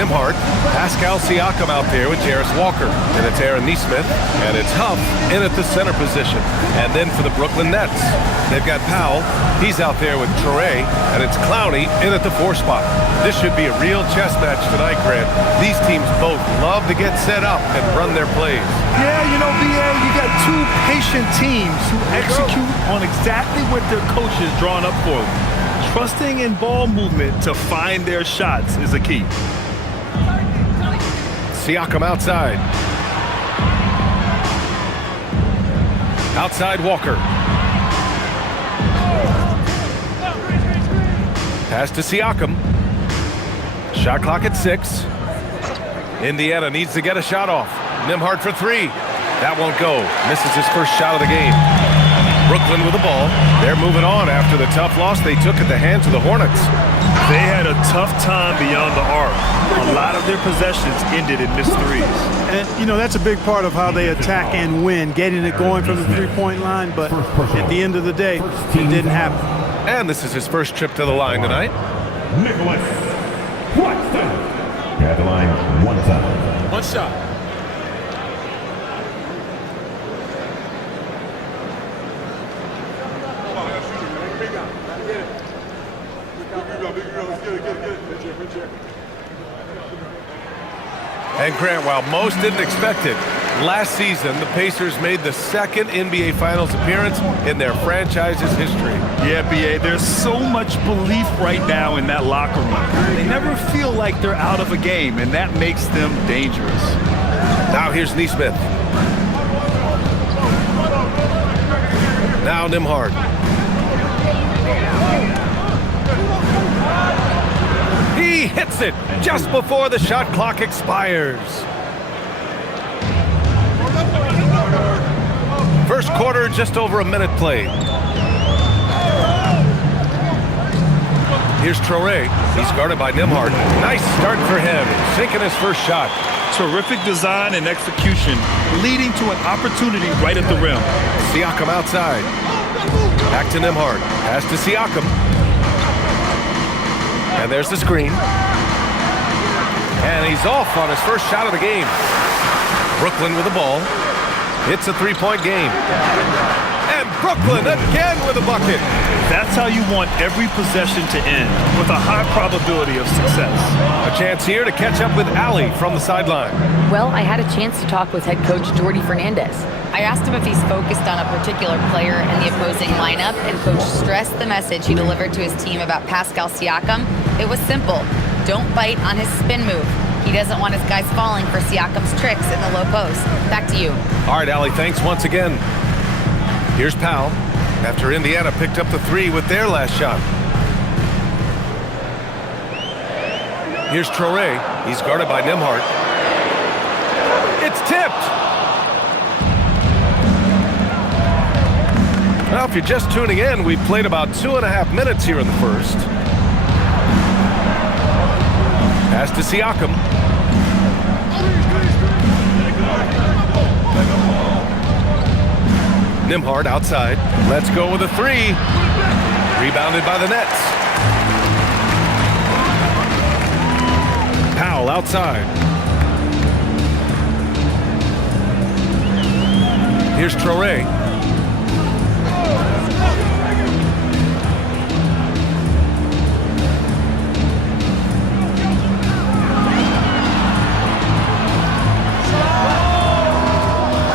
Nembhard. Pascal Siakam out there with Jarris Walker. And it's Aaron Nesmith. And it's Huff in at the center position. And then for the Brooklyn Nets, they've got Powell. He's out there with Traore. And it's Clowney in at the 4 spot. This should be a real chess match tonight, Grant. These teams both love to get set up and run their plays. Yeah, you know, BA, you got two patient teams who execute on exactly what their coach is drawing up for them. Trusting in ball movement to find their shots is a key. Siakam outside. Outside Walker. Pass to Siakam. Shot clock at 6. Indiana needs to get a shot off. Nembhard for 3. That won't go. Misses his first shot of the game. Brooklyn with the ball. They're moving on after the tough loss they took at the hands of the Hornets. They had a tough time beyond the arc. A lot of their possessions ended in missed threes. And, you know, that's a big part of how they attack and win, getting it going from the three-point line. But at the end of the day, it didn't happen. And this is his first trip to the line tonight. Nicholas Claxton. At the line, 1 time. 1 shot. And Grant, while most didn't expect it, last season the Pacers made the second NBA Finals appearance in their franchise's history. Yeah, BA, there's so much belief right now in that locker room. They never feel like they're out of a game, and that makes them dangerous. Now here's Nesmith. Now Nembhard. He hits it just before the shot clock expires. First quarter, just over a minute played. Here's Traore. He's guarded by Nembhard. Nice start for him, sinking his first shot. Terrific design and execution, leading to an opportunity right at the rim. Siakam outside. Back to Nembhard. Pass to Siakam. And there's the screen. And he's off on his first shot of the game. Brooklyn with the ball. It's a 3-point game. And Brooklyn again with a bucket. That's how you want every possession to end, with a high probability of success. A chance here to catch up with Allie from the sideline. Well, I had a chance to talk with head coach Jordy Fernandez. I asked him if he's focused on a particular player in the opposing lineup, and coach stressed the message he delivered to his team about Pascal Siakam. It was simple. Don't bite on his spin move. He doesn't want his guys falling for Siakam's tricks in the low post. Back to you. All right, Allie, thanks once again. Here's Powell after Indiana picked up the 3 with their last shot. Here's Traore. He's guarded by Nembhard. It's tipped. Now, if you're just tuning in, we've played about 2.5 minutes here in the first. Pass to Siakam. Nembhard outside. Let's go with a 3. Rebounded by the Nets. Powell outside. Here's Traore.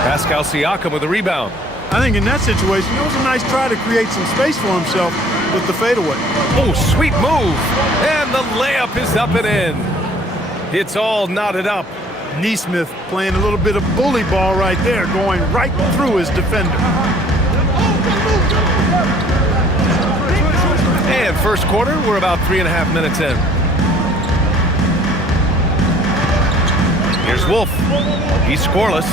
Pascal Siakam with a rebound. I think in that situation, it was a nice try to create some space for himself with the fadeaway. Oh, sweet move. And the layup is up and in. It's all knotted up. Nesmith playing a little bit of bully ball right there, going right through his defender. And first quarter, we're about 3.5 minutes in. Here's Wolf. He's scoreless.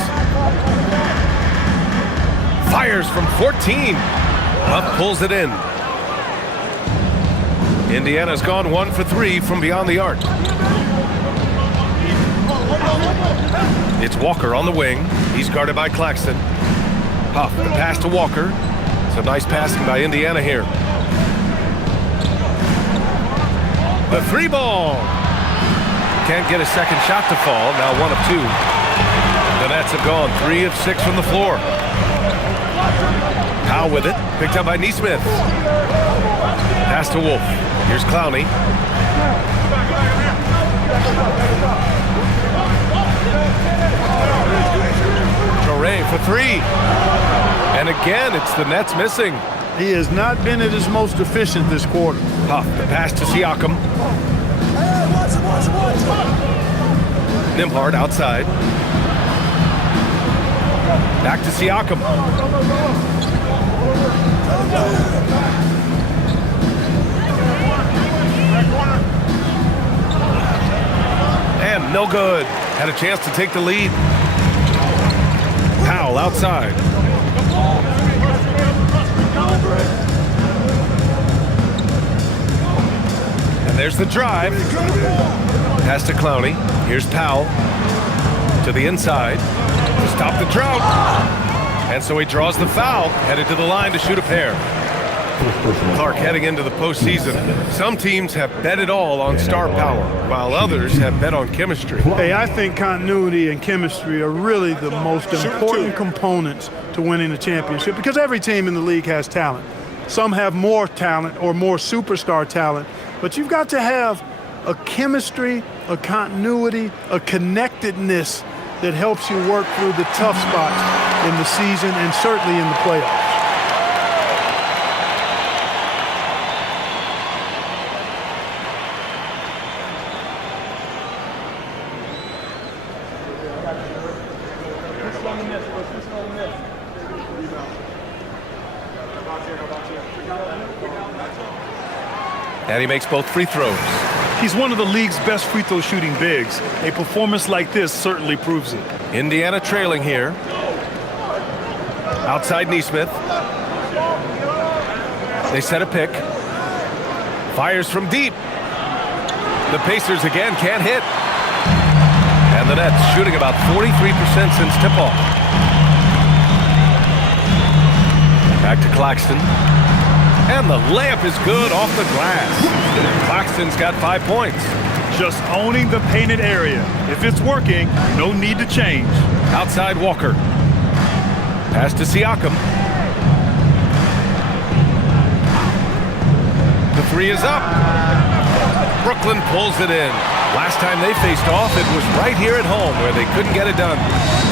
Fires from 14. Huff pulls it in. Indiana's gone 1 for 3 from beyond the arc. It's Walker on the wing. He's guarded by Claxton. Huff, the pass to Walker. Some nice passing by Indiana here. The 3 ball. Can't get a second shot to fall. Now 1 of 2. The Nets have gone 3 of 6 from the floor. Powell with it. Picked up by Neesmith. Pass to Wolf. Here's Clowney. Torrey for 3. And again, it's the Nets missing. He has not been at his most efficient this quarter. Huff, the pass to Siakam. Nembhard outside. Back to Siakam. And no good. Had a chance to take the lead. Powell outside. And there's the drive. Pass to Clowney. Here's Powell to the inside to stop the drought. And so he draws the foul, headed to the line to shoot a pair. Clark heading into the postseason. Some teams have bet it all on star power, while others have bet on chemistry. Hey, I think continuity and chemistry are really the most important components to winning a championship because every team in the league has talent. Some have more talent or more superstar talent, but you've got to have a chemistry, a continuity, a connectedness that helps you work through the tough spots in the season and certainly in the playoffs. And he makes both free throws. He's one of the league's best free throw shooting bigs. A performance like this certainly proves it. Indiana trailing here. Outside Neesmith. They set a pick. Fires from deep. The Pacers again can't hit. And the Nets shooting about 43% since tip-off. Back to Claxton. And the layup is good off the glass. Claxton's got 5 points. Just owning the painted area. If it's working, no need to change. Outside Walker. Pass to Siakam. The 3 is up. Brooklyn pulls it in. Last time they faced off, it was right here at home where they couldn't get it done.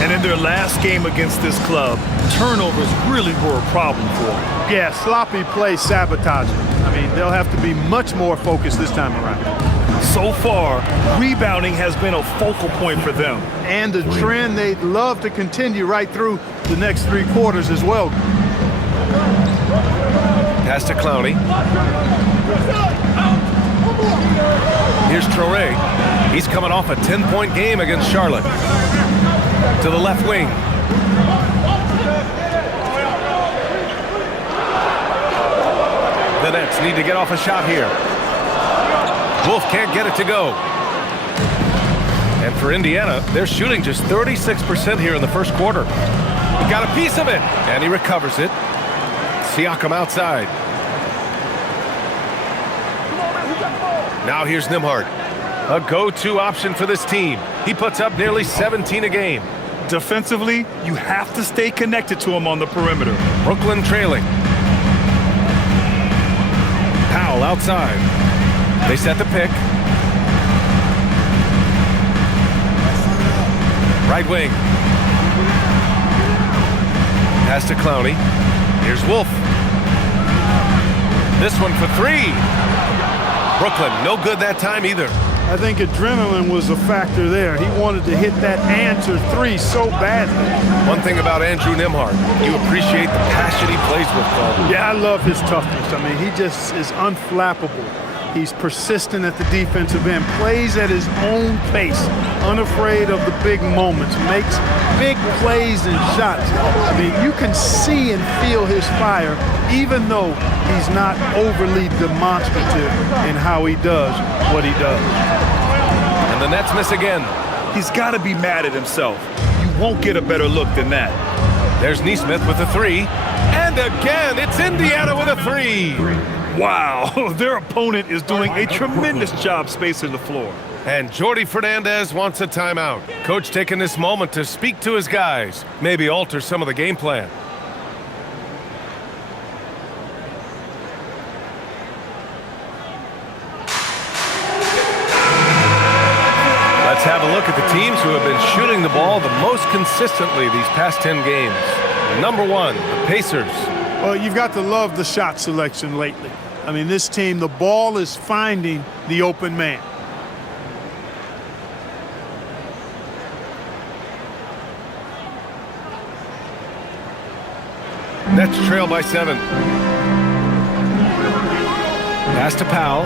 And in their last game against this club, turnovers really were a problem for them. Yeah, sloppy play sabotaging. I mean, they'll have to be much more focused this time around. So far, rebounding has been a focal point for them. And the trend they'd love to continue right through the next 3 quarters as well. Pass to Clowney. Here's Torrey. He's coming off a 10-point game against Charlotte. To the left wing. The Nets need to get off a shot here. Wolf can't get it to go. And for Indiana, they're shooting just 36% here in the first quarter. He got a piece of it, and he recovers it. Siakam outside. Now here's Nembhard. A go-to option for this team. He puts up nearly 17 a game. Defensively, you have to stay connected to him on the perimeter. Brooklyn trailing. Powell outside. They set the pick. Right wing. Pass to Clowney. Here's Wolf. This one for 3. Brooklyn, no good that time either. I think adrenaline was a factor there. He wanted to hit that answer 3 so badly. One thing about Andrew Nembhard, you appreciate the passion he plays with, Paul. Yeah, I love his toughness. I mean, he just is unflappable. He's persistent at the defensive end, plays at his own pace, unafraid of the big moments, makes big plays and shots. I mean, you can see and feel his fire, even though he's not overly demonstrative in how he does what he does. And the Nets miss again. He's got to be mad at himself. You won't get a better look than that. There's Neesmith with a 3. And again, it's Indiana with a 3. Wow, their opponent is doing a tremendous job spacing the floor. And Jordy Fernandez wants a timeout. Coach taking this moment to speak to his guys, maybe alter some of the game plan. Let's have a look at the teams who have been shooting the ball the most consistently these past 10 games. Number 1, the Pacers. Well, you've got to love the shot selection lately. I mean, this team, the ball is finding the open man. Nets trail by 7. Pass to Powell.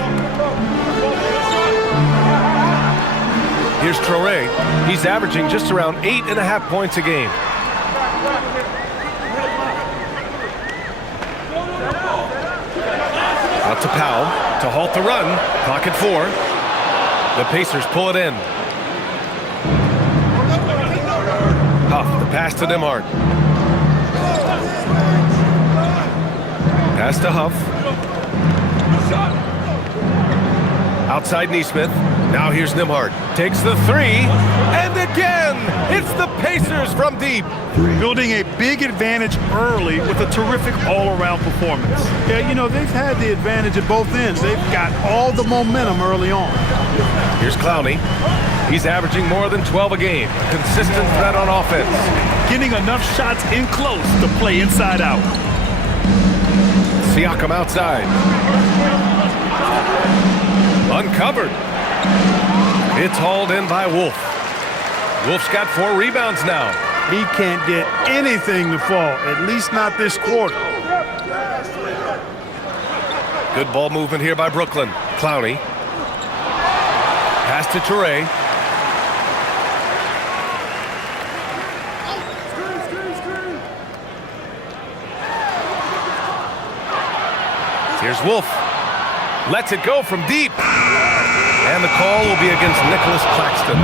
Here's Traore. He's averaging just around 8.5 points a game. Out to Powell to halt the run. Clock at 4. The Pacers pull it in. Huff, the pass to Nembhard. Pass to Huff. Outside Neesmith. Now here's Nembhard. Takes the 3. And again, it's the Pacers from deep. Building a big advantage early with a terrific all-around performance. Yeah, you know, they've had the advantage at both ends. They've got all the momentum early on. Here's Clowney. He's averaging more than 12 a game. A consistent threat on offense. Getting enough shots in close to play inside out. Siakam outside. Uncovered. It's hauled in by Wolf. Wolf's got 4 rebounds now. He can't get anything to fall, at least not this quarter. Good ball movement here by Brooklyn. Clowney. Pass to Toure. Here's Wolf. Lets it go from deep. And the call will be against Nicholas Claxton.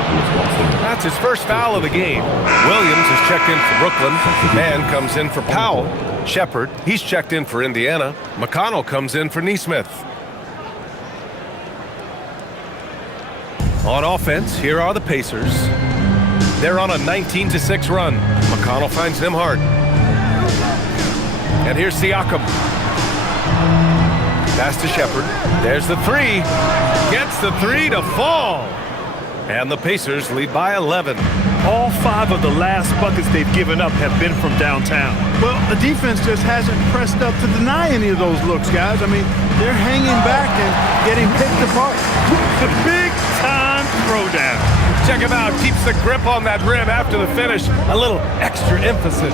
That's his first foul of the game. Williams is checked in for Brooklyn. Mann comes in for Powell. Shepard, he's checked in for Indiana. McConnell comes in for Neesmith. On offense, here are the Pacers. They're on a 19-6 run. McConnell finds Nembhard. And here's Siakam. Pass to Shepard. There's the 3. Gets the 3 to fall. And the Pacers lead by 11. All 5 of the last buckets they've given up have been from downtown. Well, the defense just hasn't pressed up to deny any of those looks, guys. I mean, they're hanging back and getting picked apart. The big-time throwdown. Check him out. Keeps the grip on that rim after the finish. A little extra emphasis.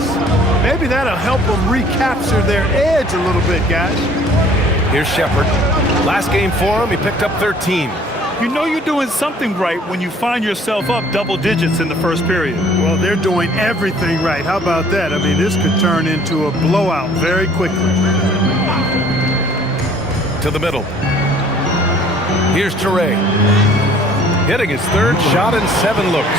Maybe that'll help them recapture their edge a little bit, guys. Here's Shepard. Last game for him, he picked up 13. You know you're doing something right when you find yourself up double digits in the first period. Well, they're doing everything right. How about that? I mean, this could turn into a blowout very quickly. To the middle. Here's Toure. Hitting his 3rd shot in 7 looks.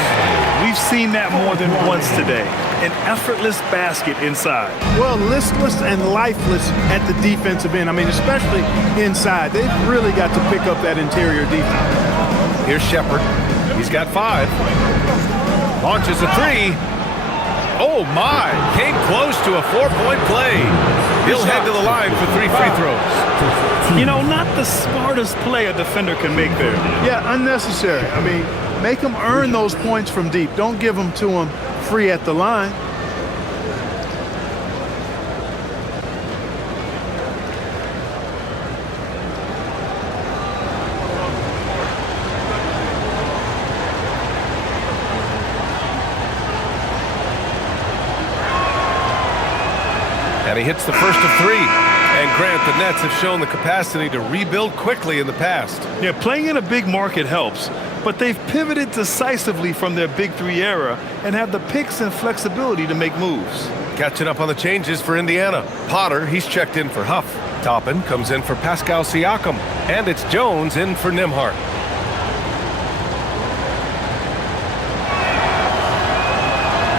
We've seen that more than once today. An effortless basket inside. Well, listless and lifeless at the defensive end. I mean, especially inside. They've really got to pick up that interior defense. Here's Shepard. He's got 5. Launches a 3. Oh, my. Came close to a 4-point play. He'll head to the line for 3 free throws. You know, not the smartest play a defender can make there. Yeah, unnecessary. I mean, make them earn those points from deep. Don't give them to them free at the line. And he hits the first of 3. And Grant, the Nets have shown the capacity to rebuild quickly in the past. Yeah, playing in a big market helps, but they've pivoted decisively from their Big 3 era and have the picks and flexibility to make moves. Catching up on the changes for Indiana. Potter, he's checked in for Huff. Toppin comes in for Pascal Siakam. And it's Jones in for Nembhard.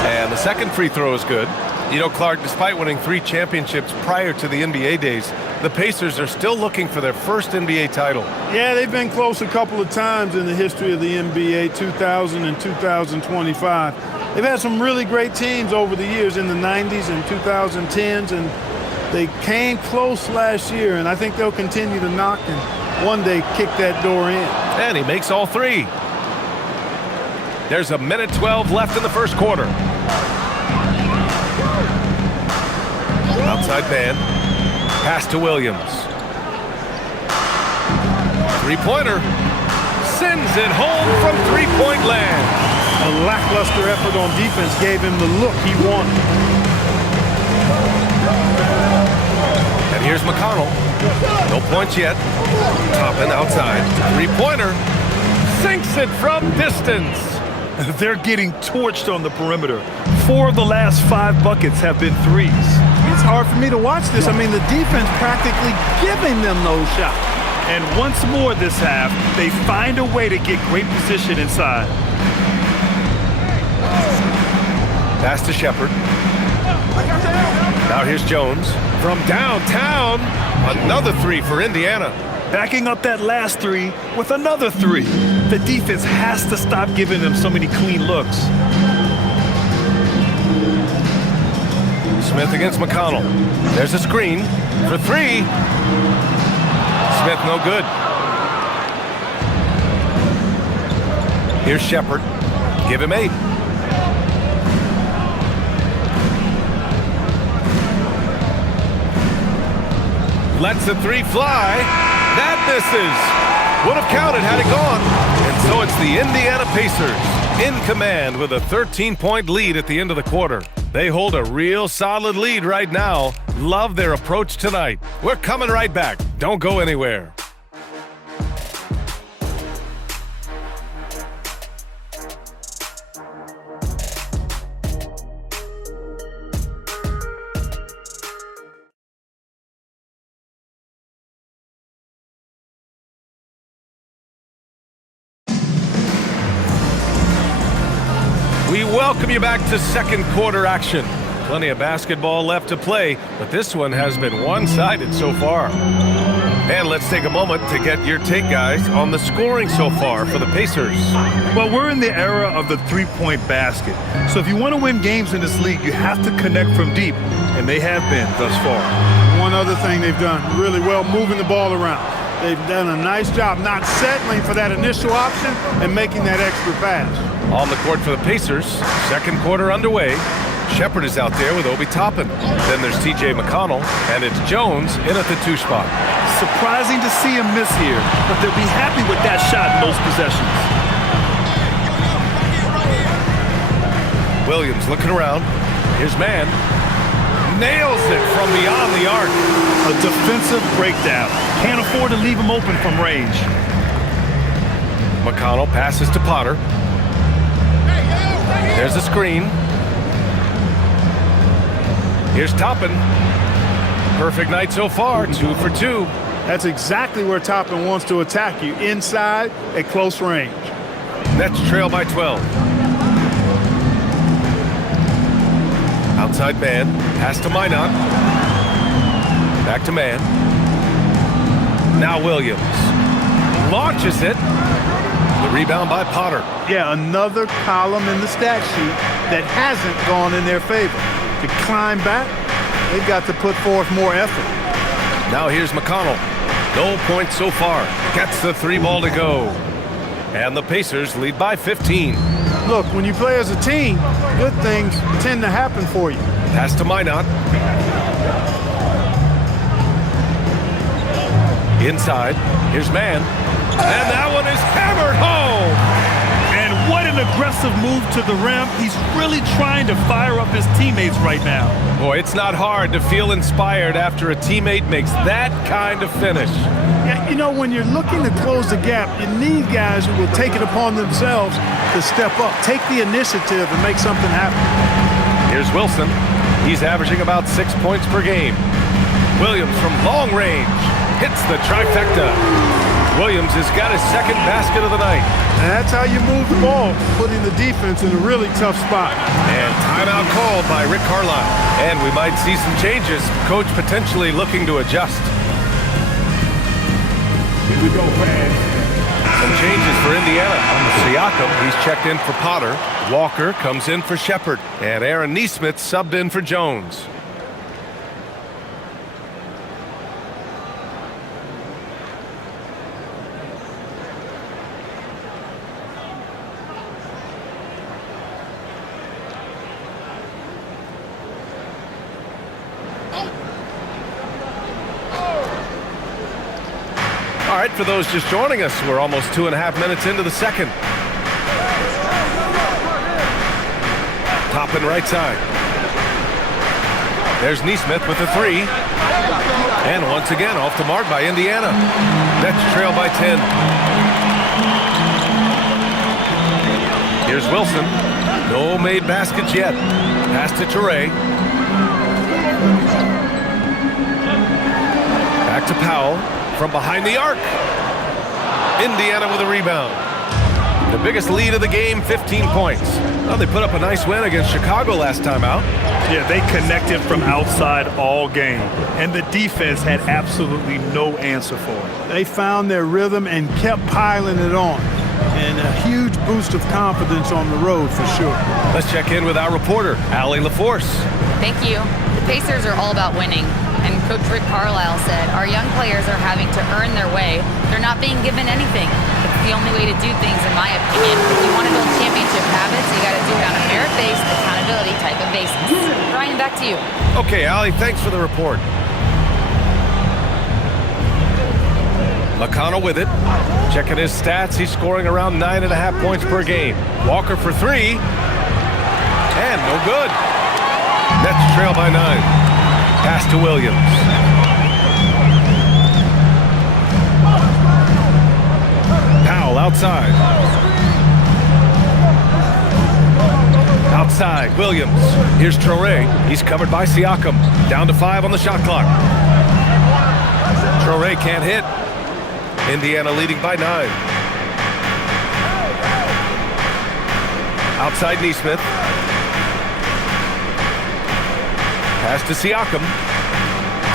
And the second free throw is good. You know, Clark, despite winning 3 championships prior to the NBA days, the Pacers are still looking for their first NBA title. Yeah, they've been close a couple of times in the history of the NBA, 2000 and 2025. They've had some really great teams over the years in the 90s and 2010s, and they came close last year, and I think they'll continue to knock and one day kick that door in. And he makes all 3. There's a minute 12 left in the first quarter. Outside man. Pass to Williams. Three-pointer. Sends it home from three-point land. A lackluster effort on defense gave him the look he wanted. And here's McConnell. No points yet. Toppin outside. Three-pointer. Sinks it from distance. They're getting torched on the perimeter. 4 of the last 5 buckets have been threes. It's hard for me to watch this. I mean, the defense practically giving them those shots. And once more this half, they find a way to get great position inside. Pass to Shepard. Now here's Jones. From downtown, another 3 for Indiana. Backing up that last 3 with another 3. The defense has to stop giving them so many clean looks. Smith against McConnell. There's a screen for 3. Smith no good. Here's Shepard. Give him 8. Lets the 3 fly. That misses. Would have counted had it gone. And so it's the Indiana Pacers in command with a 13-point lead at the end of the quarter. They hold a real solid lead right now. Love their approach tonight. We're coming right back. Don't go anywhere. We welcome you back to second quarter action. Plenty of basketball left to play, but this one has been one-sided so far. And let's take a moment to get your take, guys, on the scoring so far for the Pacers. Well, we're in the era of the three-point basket. So if you want to win games in this league, you have to connect from deep, and they have been thus far. One other thing they've done really well, moving the ball around. They've done a nice job not settling for that initial option and making that extra pass. On the court for the Pacers, second quarter underway. Shepard is out there with Obi Toppin. Then there's TJ McConnell, and it's Jones in at the 2 spot. Surprising to see him miss here, but they'll be happy with that shot in most possessions. Williams looking around. Here's man. Nails it from beyond the arc. A defensive breakdown. Can't afford to leave him open from range. McConnell passes to Potter. There's a screen. Here's Toppin. Perfect night so far, 2 for 2. That's exactly where Toppin wants to attack you, inside at close range. Nets trail by 12. Outside man, pass to Minot. Back to man. Now Williams. Launches it. The rebound by Potter. Yeah, another column in the stat sheet that hasn't gone in their favor. To climb back, they've got to put forth more effort. Now here's McConnell. No points so far. Gets the 3 ball to go. And the Pacers lead by 15. Look, when you play as a team, good things tend to happen for you. Pass to Minot. Inside. Here's man. And that one is hammered home. And what an aggressive move to the rim. He's really trying to fire up his teammates right now. Boy, it's not hard to feel inspired after a teammate makes that kind of finish. Yeah, you know, when you're looking to close the gap, you need guys who will take it upon themselves to step up, take the initiative and make something happen. Here's Wilson. He's averaging about 6 points per game. Williams from long range hits the trifecta. Williams has got his second basket of the night. And that's how you move the ball, putting the defense in a really tough spot. And Timeout called by Rick Carlisle. And we might see some changes. Coach potentially looking to adjust. Here we go, fans. Some changes for Indiana. Siakam, he's checked in for Potter. Walker comes in for Shepard. And Aaron Nesmith subbed in for Jones. All right, for those just joining us, we're almost 2.5 minutes into the second. Toppin right side. There's Nesmith with the three. And once again, off the mark by Indiana. Nets trail by 10. Here's Wilson. No made baskets yet. Pass to Toure. Back to Powell. From behind the arc. Indiana with a rebound. The biggest lead of the game, 15 points. Well, they put up a nice win against Chicago last time out. Yeah, they connected from outside all game, and the defense had absolutely no answer for it. They found their rhythm and kept piling it on. And a huge boost of confidence on the road for sure. Let's check in with our reporter, Allie LaForce. Thank you. The Pacers are all about winning. And Coach Rick Carlisle said, our young players are having to earn their way. They're not being given anything. It's the only way to do things, in my opinion. If you want to build championship habits, you got to do it on a merit-based, accountability type of basis. Brian, back to you. Okay, Allie, thanks for the report. McConnell with it. Checking his stats, he's scoring around 9.5 points per game. Walker for three. And no good. Nets trail by 9. Pass to Williams. Powell outside. Outside, Williams. Here's Toure. He's covered by Siakam. Down to 5 on the shot clock. Toure can't hit. Indiana leading by 9. Outside Nesmith. Pass to Siakam.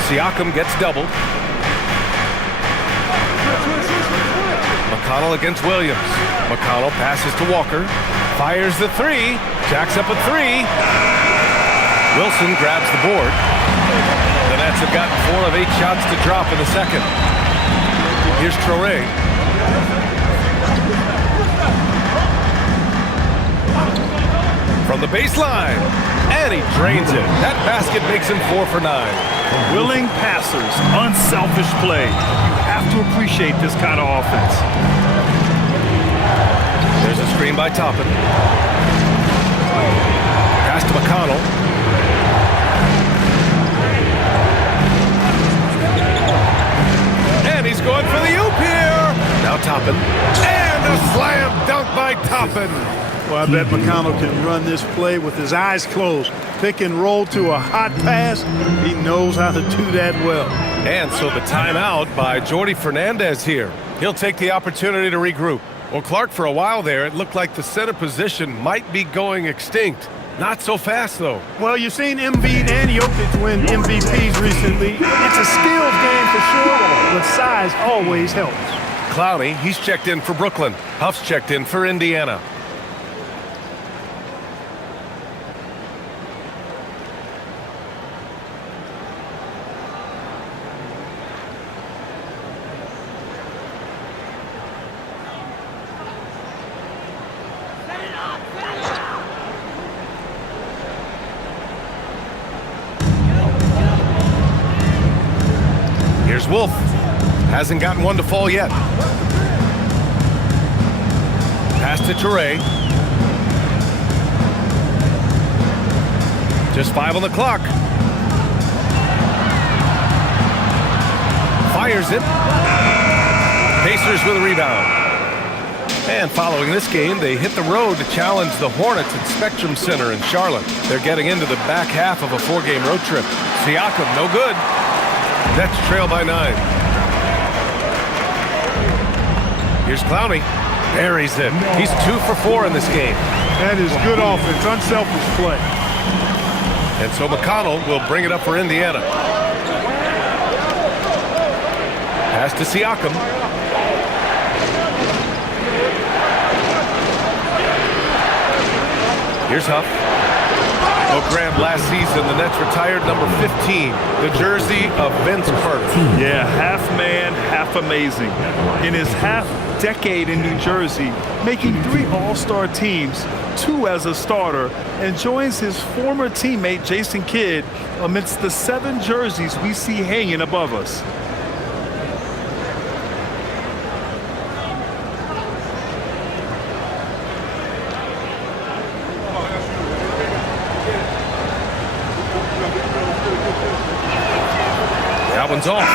Siakam gets doubled. McConnell against Williams. McConnell passes to Walker. Fires the three. Jacks up a three. Wilson grabs the board. The Nets have gotten 4 of 8 shots to drop in the second. Here's Toure. From the baseline. And he drains it. That basket makes him 4 for 9. Willing passers, unselfish play. You have to appreciate this kind of offense. There's a screen by Toppin. Pass to McConnell. And he's going for the oop here. Now Toppin. And a slam dunk by Toppin. Well, I bet McConnell can run this play with his eyes closed. Pick and roll to a hot pass. He knows how to do that well. And so the timeout by Jordi Fernandez here. He'll take the opportunity to regroup. Well, Clark, for a while there, it looked like the center position might be going extinct. Not so fast, though. Well, you've seen Embiid and Jokic win MVPs recently. It's a skills game for sure, but size always helps. Clowney, he's checked in for Brooklyn. Huff's checked in for Indiana. Here's Wolf. Hasn't gotten one to fall yet. Pass to Toure. Just 5 on the clock. Fires it. Pacers with a rebound. And following this game, they hit the road to challenge the Hornets at Spectrum Center in Charlotte. They're getting into the back half of a 4-game road trip. Siakam, no good. Nets trail by 9. Here's Clowney. Buries it. He's 2 for 4 in this game. That is good offense, unselfish play. And so McConnell will bring it up for Indiana. Pass to Siakam. Here's Huff. Oh, Graham, last season, the Nets retired number 15, the jersey of Vince Carter. Yeah, half man, half amazing. In his half decade in New Jersey, making 3 All-Star teams, 2 as a starter, and joins his former teammate Jason Kidd amidst the 7 jerseys we see hanging above us. That one's off.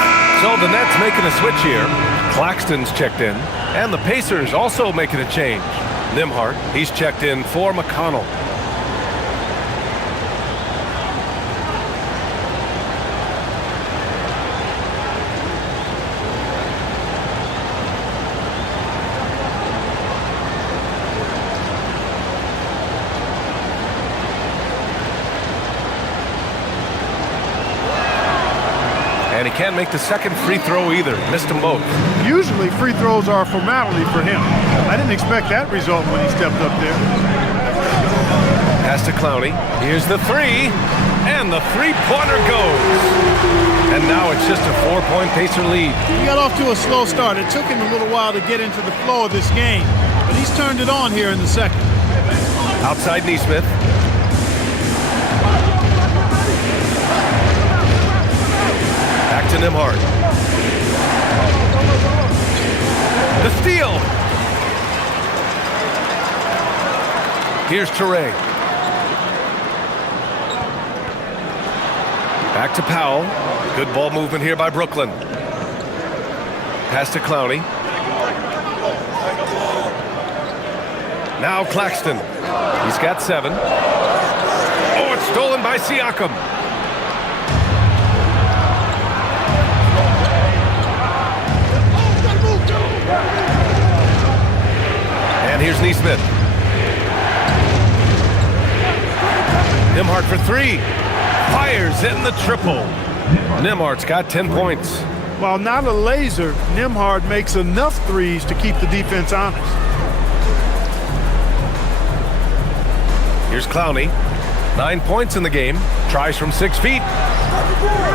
So the Nets making a switch here. Claxton's checked in. And the Pacers also making a change. Nembhard, he's checked in for McConnell. And he can't make the second free throw either. Missed them both. Usually free throws are a formality for him. I didn't expect that result when he stepped up there. Pass to Clowney. Here's the 3. And the three-pointer goes. And now it's just a 4-point Pacer lead. He got off to a slow start. It took him a little while to get into the flow of this game. But he's turned it on here in the second. Outside Neesmith. Back to Nembhard. The steal. Here's Toure. Back to Powell. Good ball movement here by Brooklyn. Pass to Clowney. Now Claxton. He's got 7. Oh, it's stolen by Siakam. And here's Neesmith. Nembhard for 3. Fires in the triple. Nembhard's got 10 points. While not a laser, Nembhard makes enough threes to keep the defense honest. Here's Clowney. 9 points in the game. Tries from 6 feet.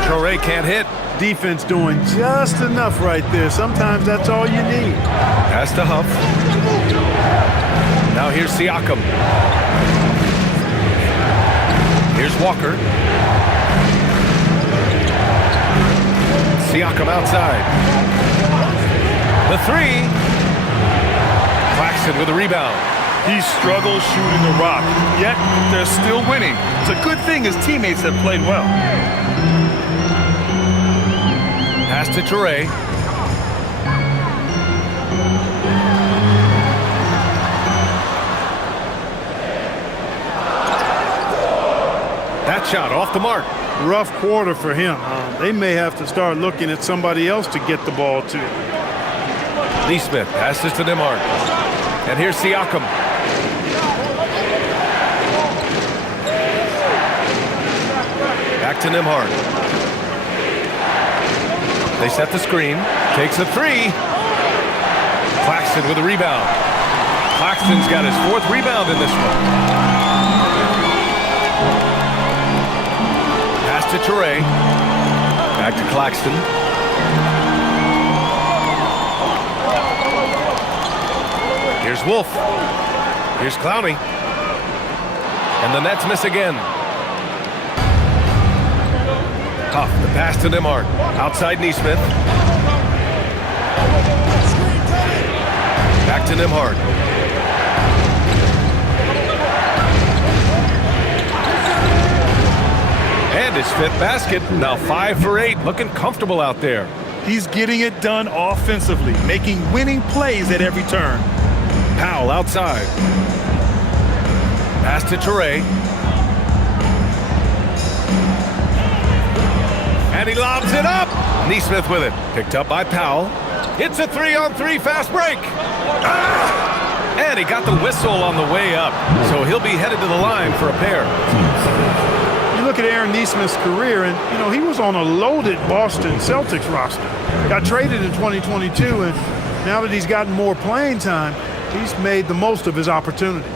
Toure can't hit. Defense doing just enough right there. Sometimes that's all you need. Pass to Huff. Now here's Siakam. Here's Walker. Siakam outside. The 3. Claxton with a rebound. He struggles shooting the rock, yet they're still winning. It's a good thing his teammates have played well. Pass to Toure. That shot off the mark. Rough quarter for him. They may have to start looking at somebody else to get the ball to. Neesmith passes to Nembhard. And here's Siakam. Back to Nembhard. They set the screen. Takes a 3. Claxton with a rebound. Claxton's got his 4th rebound in this one. Pass to Toure. Back to Claxton. Here's Wolf. Here's Clowney. And the Nets miss again. Huff, the pass to Nembhard. Outside Neesmith. Back to Nembhard. And his 5th basket. Now 5 for 8. Looking comfortable out there. He's getting it done offensively, making winning plays at every turn. Powell outside. Pass to Toure. And he lobs it up. Neesmith with it. Picked up by Powell. It's a 3-on-3 fast break. And he got the whistle on the way up. So he'll be headed to the line for a pair. You look at Aaron Nesmith's career, and, you know, he was on a loaded Boston Celtics roster. Got traded in 2022, and now that he's gotten more playing time, he's made the most of his opportunity.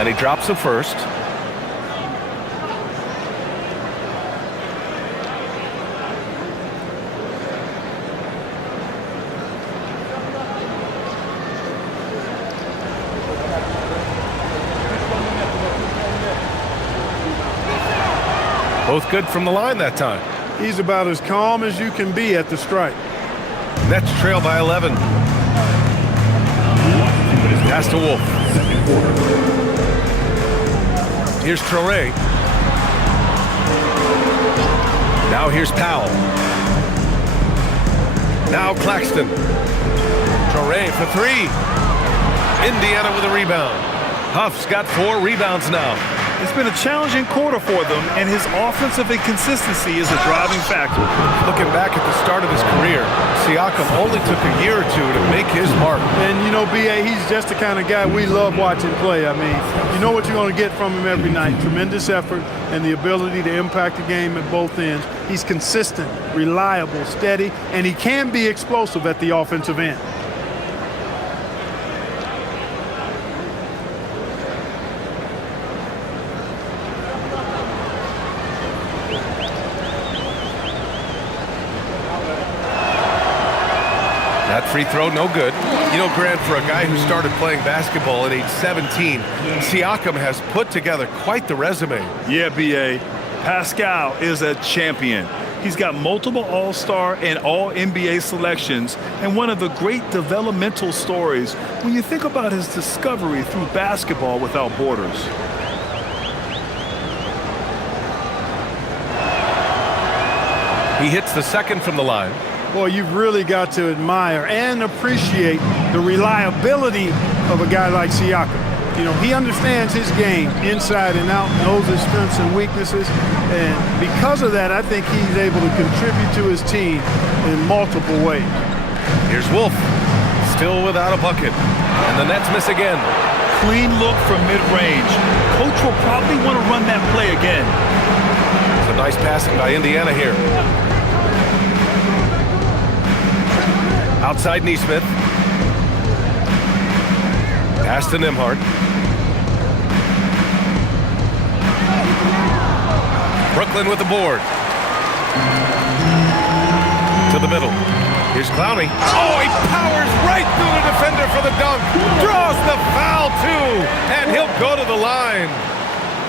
And he drops the first. Both good from the line that time. He's about as calm as you can be at the stripe. Nets trail by 11. Pass to Wolf. Here's Traore. Now here's Powell. Now Claxton. Traore for three. Indiana with a rebound. Huff's got 4 rebounds now. It's been a challenging quarter for them, and his offensive inconsistency is a driving factor. Looking back at the start of his career, Siakam only took a year or two to make his mark. And, you know, B.A., he's just the kind of guy we love watching play. I mean, you know what you're going to get from him every night. Tremendous effort and the ability to impact the game at both ends. He's consistent, reliable, steady, and he can be explosive at the offensive end. That free throw, no good. You know, Grant, for a guy who started playing basketball at age 17, Siakam has put together quite the resume. Yeah, B.A. Pascal is a champion. He's got multiple All-Star and All-NBA selections, and one of the great developmental stories when you think about his discovery through basketball without borders. He hits the second from the line. Boy, you've really got to admire and appreciate the reliability of a guy like Siakam. You know, he understands his game inside and out, knows his strengths and weaknesses, and because of that, I think he's able to contribute to his team in multiple ways. Here's Wolf, still without a bucket, and the Nets miss again. Clean look from mid-range. Coach will probably want to run that play again. It's a nice passing by Indiana here. Outside Nesmith. Pass to Nembhard. Brooklyn with the board. To the middle. Here's Clowney. Oh, he powers right through the defender for the dunk. Draws the foul, too. And he'll go to the line.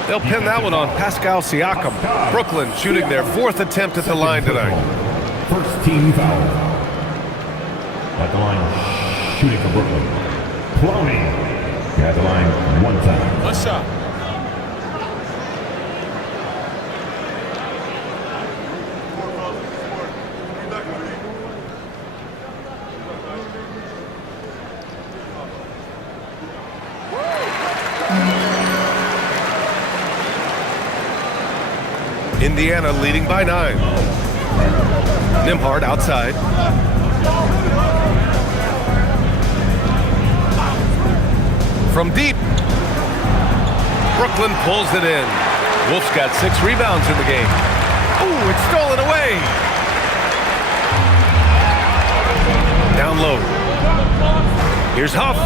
They'll pin that one on Pascal Siakam. Brooklyn shooting their 4th attempt at the line tonight. First team foul. At the line, shooting for Brooklyn. Clowney at the line 1 time. One shot. Indiana leading by 9. Nembhard outside. From deep. Brooklyn pulls it in. Wolf's got 6 rebounds in the game. Ooh, it's stolen away. Down low. Here's Huff.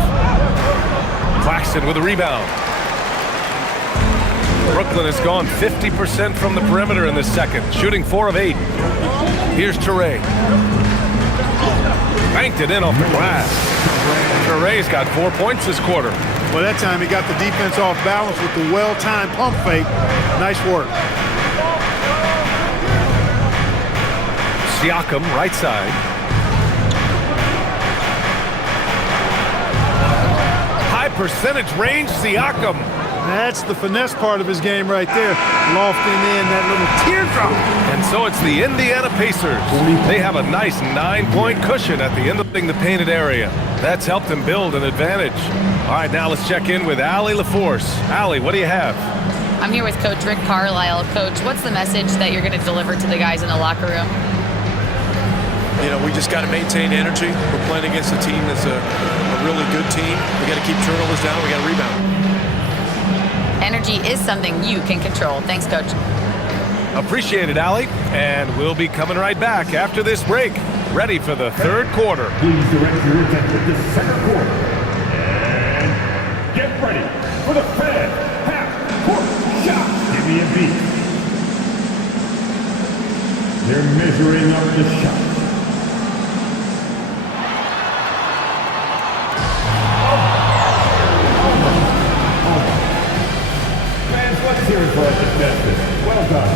Claxton with a rebound. Brooklyn has gone 50% from the perimeter in this second, shooting 4 of 8. Here's Traore. Banked it in off the glass. Toure's got 4 points this quarter. Well, that time he got the defense off balance with the well-timed pump fake. Nice work. Siakam, right side. High percentage range, Siakam. That's the finesse part of his game right there. Lofting in that little teardrop. And so it's the Indiana Pacers. They have a nice 9-point cushion at the end of the painted area. That's helped them build an advantage. All right, now let's check in with Allie LaForce. Allie, what do you have? I'm here with Coach Rick Carlisle. Coach, what's the message that you're going to deliver to the guys in the locker room? You know, we just got to maintain energy. We're playing against a team that's a really good team. We got to keep turnovers down. We got to rebound. Energy is something you can control. Thanks, Coach. Appreciate it, Allie. And we'll be coming right back after this break. Ready for the third quarter. Please direct your attention to the second quarter. And get ready for the fifth half-court shot. Give me a beat. They're measuring up the shot. Fans, let's hear it for our contestants. Well done.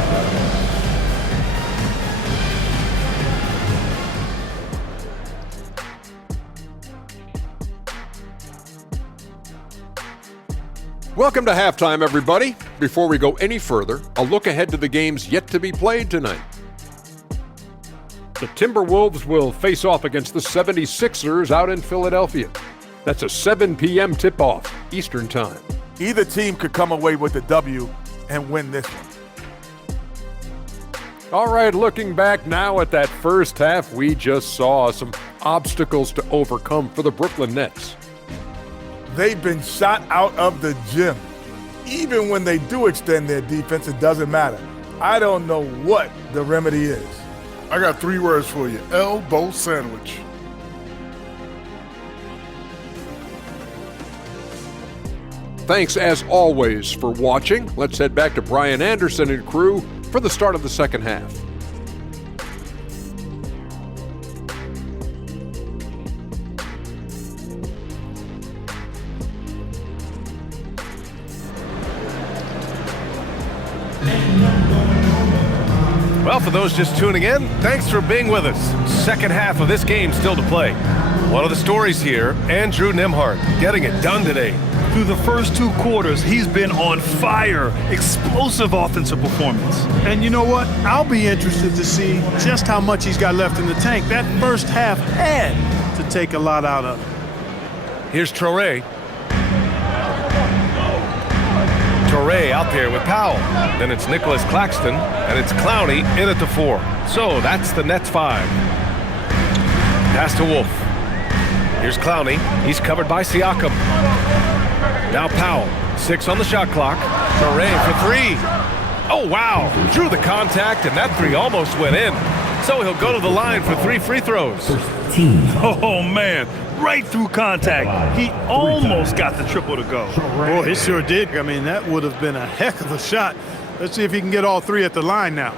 Welcome to halftime, everybody. Before we go any further, a look ahead to the games yet to be played tonight. The Timberwolves will face off against the 76ers out in Philadelphia. That's a 7 p.m. tip-off, Eastern Time. Either team could come away with the W and win this one. All right, looking back now at that first half, we just saw some obstacles to overcome for the Brooklyn Nets. They've been shot out of the gym. Even when they do extend their defense, it doesn't matter. I don't know what the remedy is. I got 3 words for you. Elbow sandwich. Thanks, as always, for watching. Let's head back to Brian Anderson and crew for the start of the second half. Well, for those just tuning in, thanks for being with us. Second half of this game still to play. One of the stories here, Andrew Nembhard getting it done today. Through the first 2 quarters, he's been on fire. Explosive offensive performance. And you know what? I'll be interested to see just how much he's got left in the tank. That first half had to take a lot out of it. Here's Traore. Traore out there with Powell. Then it's Nicholas Claxton, and it's Clowney in at the 4. So that's the Nets 5. Pass to Wolf. Here's Clowney. He's covered by Siakam. Now Powell. 6 on the shot clock. Traore for 3. Oh, wow. Drew the contact, and that 3 almost went in. So he'll go to the line for 3 free throws. Oh, man. Right through contact. He almost got the triple to go. Boy, he sure did. I mean, that would have been a heck of a shot. Let's see if he can get all 3 at the line now.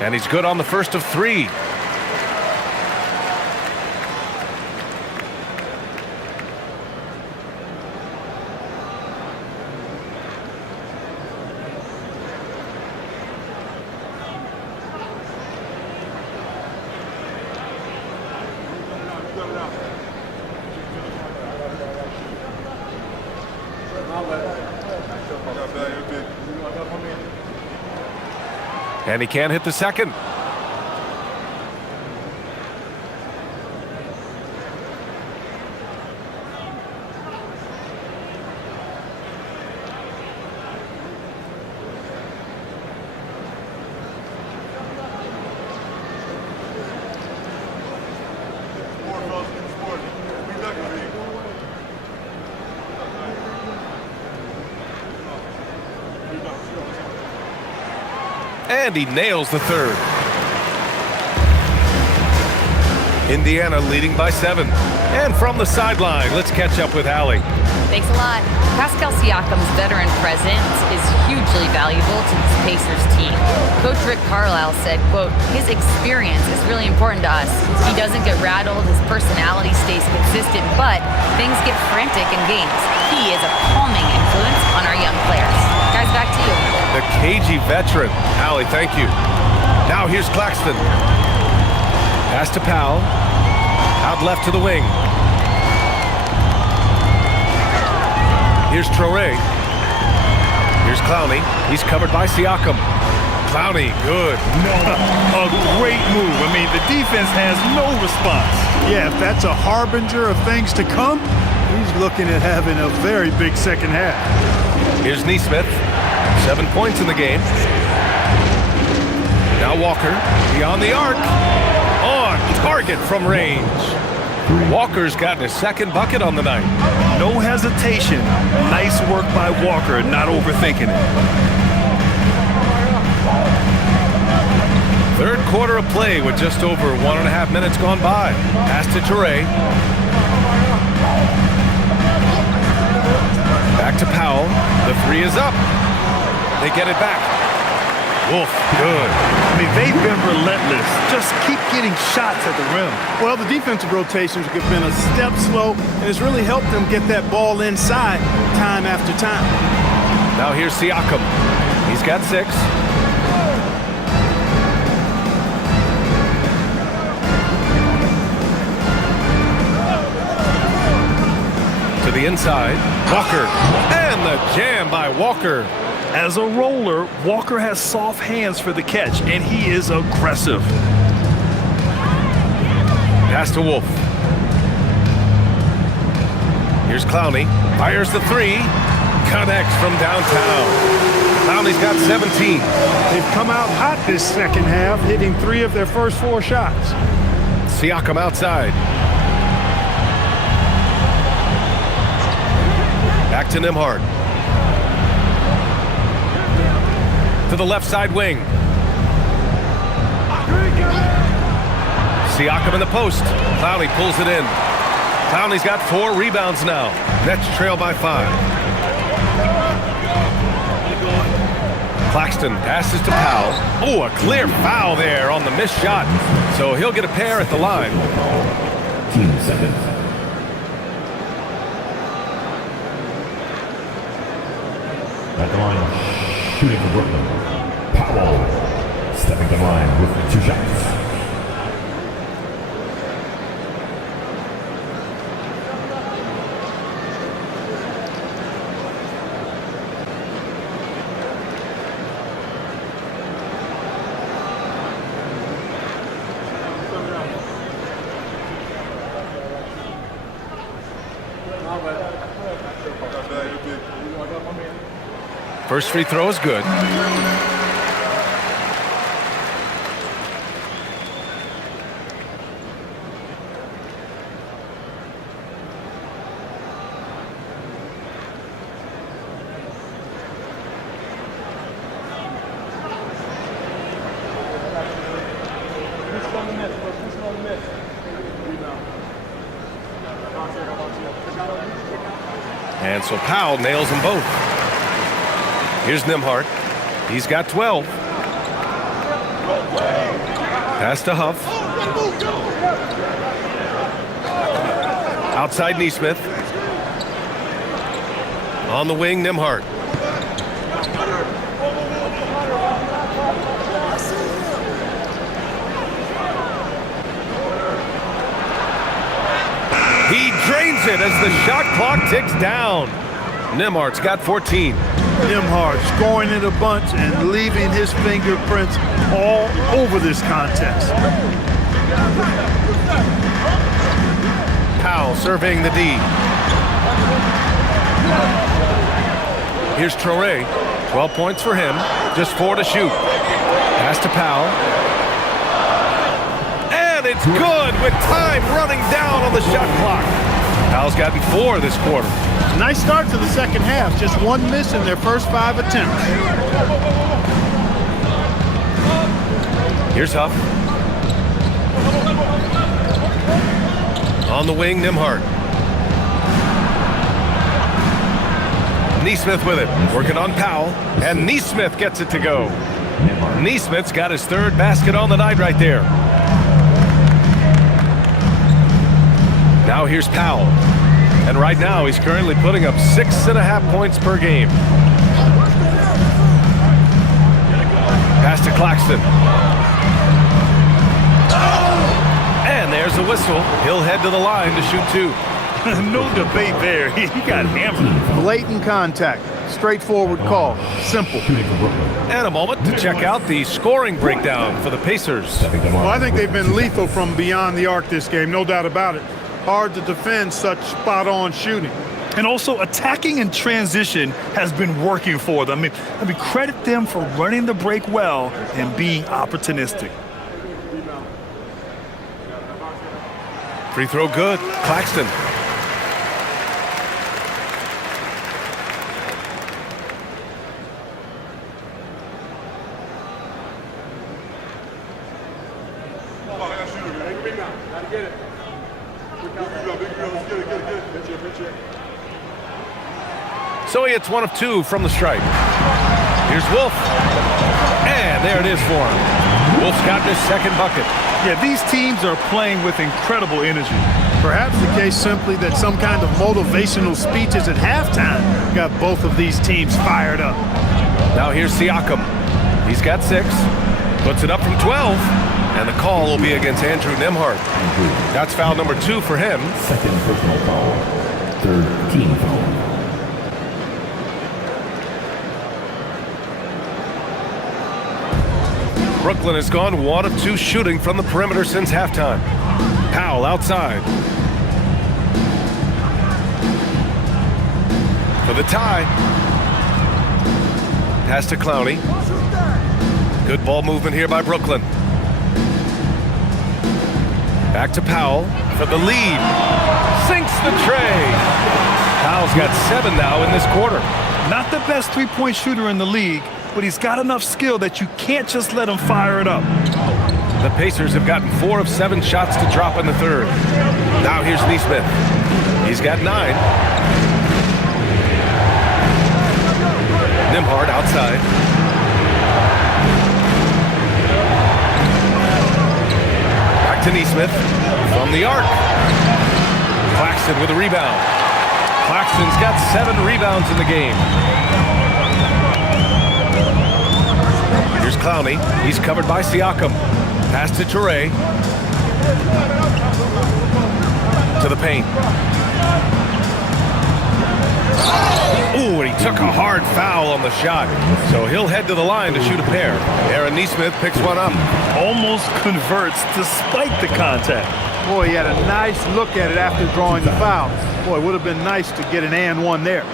And he's good on the first of 3. And he can't hit the second. And he nails the third. Indiana leading by 7. And from the sideline, let's catch up with Allie. Thanks a lot. Pascal Siakam's veteran presence is hugely valuable to this Pacers team. Coach Rick Carlisle said, quote, his experience is really important to us. He doesn't get rattled, his personality stays consistent, but things get frantic in games. He is a calming influence on our young players. Guys, back to you. The cagey veteran. Allie, thank you. Now here's Claxton. Pass to Powell. Out left to the wing. Here's Traore. Here's Clowney. He's covered by Siakam. Clowney, good. A great move. I mean, the defense has no response. Yeah, if that's a harbinger of things to come, he's looking at having a very big second half. Here's Neesmith. 7 points in the game. Now Walker, beyond the arc. On target from range. Walker's gotten his second bucket on the night. No hesitation. Nice work by Walker, not overthinking it. Third quarter of play with just over 1.5 minutes gone by. Pass to Traore. Back to Powell. The three is up. They get it back. Wolf, good. I mean, they've been relentless. Just keep getting shots at the rim. Well, the defensive rotations have been a step slow, and it's really helped them get that ball inside time after time. Now here's Siakam. He's got 6. To the inside. Walker. And the jam by Walker. As a roller, Walker has soft hands for the catch, and he is aggressive. Pass to Wolf. Here's Clowney. Fires the 3. Connects from downtown. Clowney's got 17. They've come out hot this second half, hitting 3 of their first 4 shots. Siakam outside. Back to Nembhard. To the left side wing. Siakam in the post. Clowney pulls it in. Clowney's got 4 rebounds now. Nets trail by 5. Claxton passes to Powell. Oh, a clear foul there on the missed shot. So he'll get a pair at the line. Team seconds. At the line, shooting for Brooklyn. Powell stepping to the line with 2 shots. First free throw is good. And so Powell nails them both. Here's Nembhard. He's got 12. Pass to Huff. Outside Neesmith. On the wing, Nembhard. He drains it as the shot clock ticks down. Nembhard's got 14. Nembhard scoring in a bunch and leaving his fingerprints all over this contest. Powell surveying the D. Here's Traore. 12 points for him. Just 4 to shoot. Pass to Powell. And it's good with time running down on the shot clock. Powell's gotten 4 this quarter. Nice start to the second half. Just 1 miss in their first 5 attempts. Here's Huff. On the wing, Nembhard. Neesmith with it. Working on Powell. And Neesmith gets it to go. Neesmith's got his 3rd basket on the night right there. Now here's Powell. And right now he's currently putting up 6.5 points per game. Pass to Claxton. And there's There's a whistle. He'll head to the line to shoot 2. No debate there. He got hammered. Blatant contact. Straightforward call. Simple. And a moment to check out the scoring breakdown for the Pacers. Well, I think they've been lethal from beyond the arc this game, no doubt about it. Hard to defend such spot-on shooting. And also attacking in transition has been working for them. I mean, credit them for running the break well and being opportunistic. Free throw good. Claxton. So he hits 1 of 2 from the stripe. Here's Wolf. And there it is for him. Wolf's gotten his second bucket. Yeah, these teams are playing with incredible energy. Perhaps the case simply that some kind of motivational speeches at halftime got both of these teams fired up. Now here's Siakam. He's got 6. Puts it up from 12. And the call will be against Andrew Nembhard. That's foul number 2 for him. Second personal foul. Third team foul. Brooklyn has gone 1 of 2 shooting from the perimeter since halftime. Powell outside. For the tie. Pass to Clowney. Good ball movement here by Brooklyn. Back to Powell for the lead. Sinks the tray. Powell's got 7 now in this quarter. Not the best three-point shooter in the league, but he's got enough skill that you can't just let him fire it up. The Pacers have gotten 4 of 7 shots to drop in the third. Now here's Neesmith. He's got 9. Nembhard outside. Back to Neesmith from the arc. Claxton with a rebound. Claxton's got 7 rebounds in the game. Here's Clowney. He's covered by Siakam. Pass to Toure. To the paint. Ooh, and he took a hard foul on the shot. So he'll head to the line to shoot a pair. Aaron Neesmith picks one up. Almost converts despite the contact. Boy, he had a nice look at it after drawing the foul. Boy, it would have been nice to get an and one there.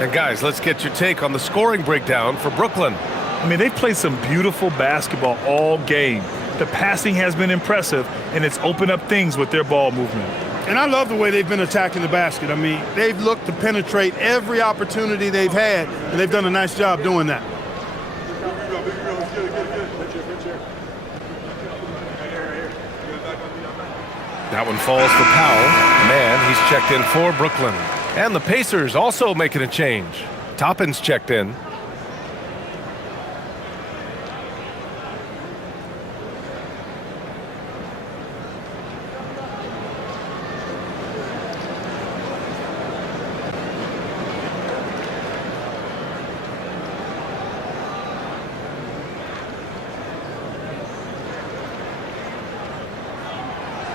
And guys, let's get your take on the scoring breakdown for Brooklyn. I mean, they've played some beautiful basketball all game. The passing has been impressive, and it's opened up things with their ball movement. And I love the way they've been attacking the basket. I mean, they've looked to penetrate every opportunity they've had, and they've done a nice job doing that. That one falls for Powell. Man, he's checked in for Brooklyn. And the Pacers also making a change. Toppin's checked in.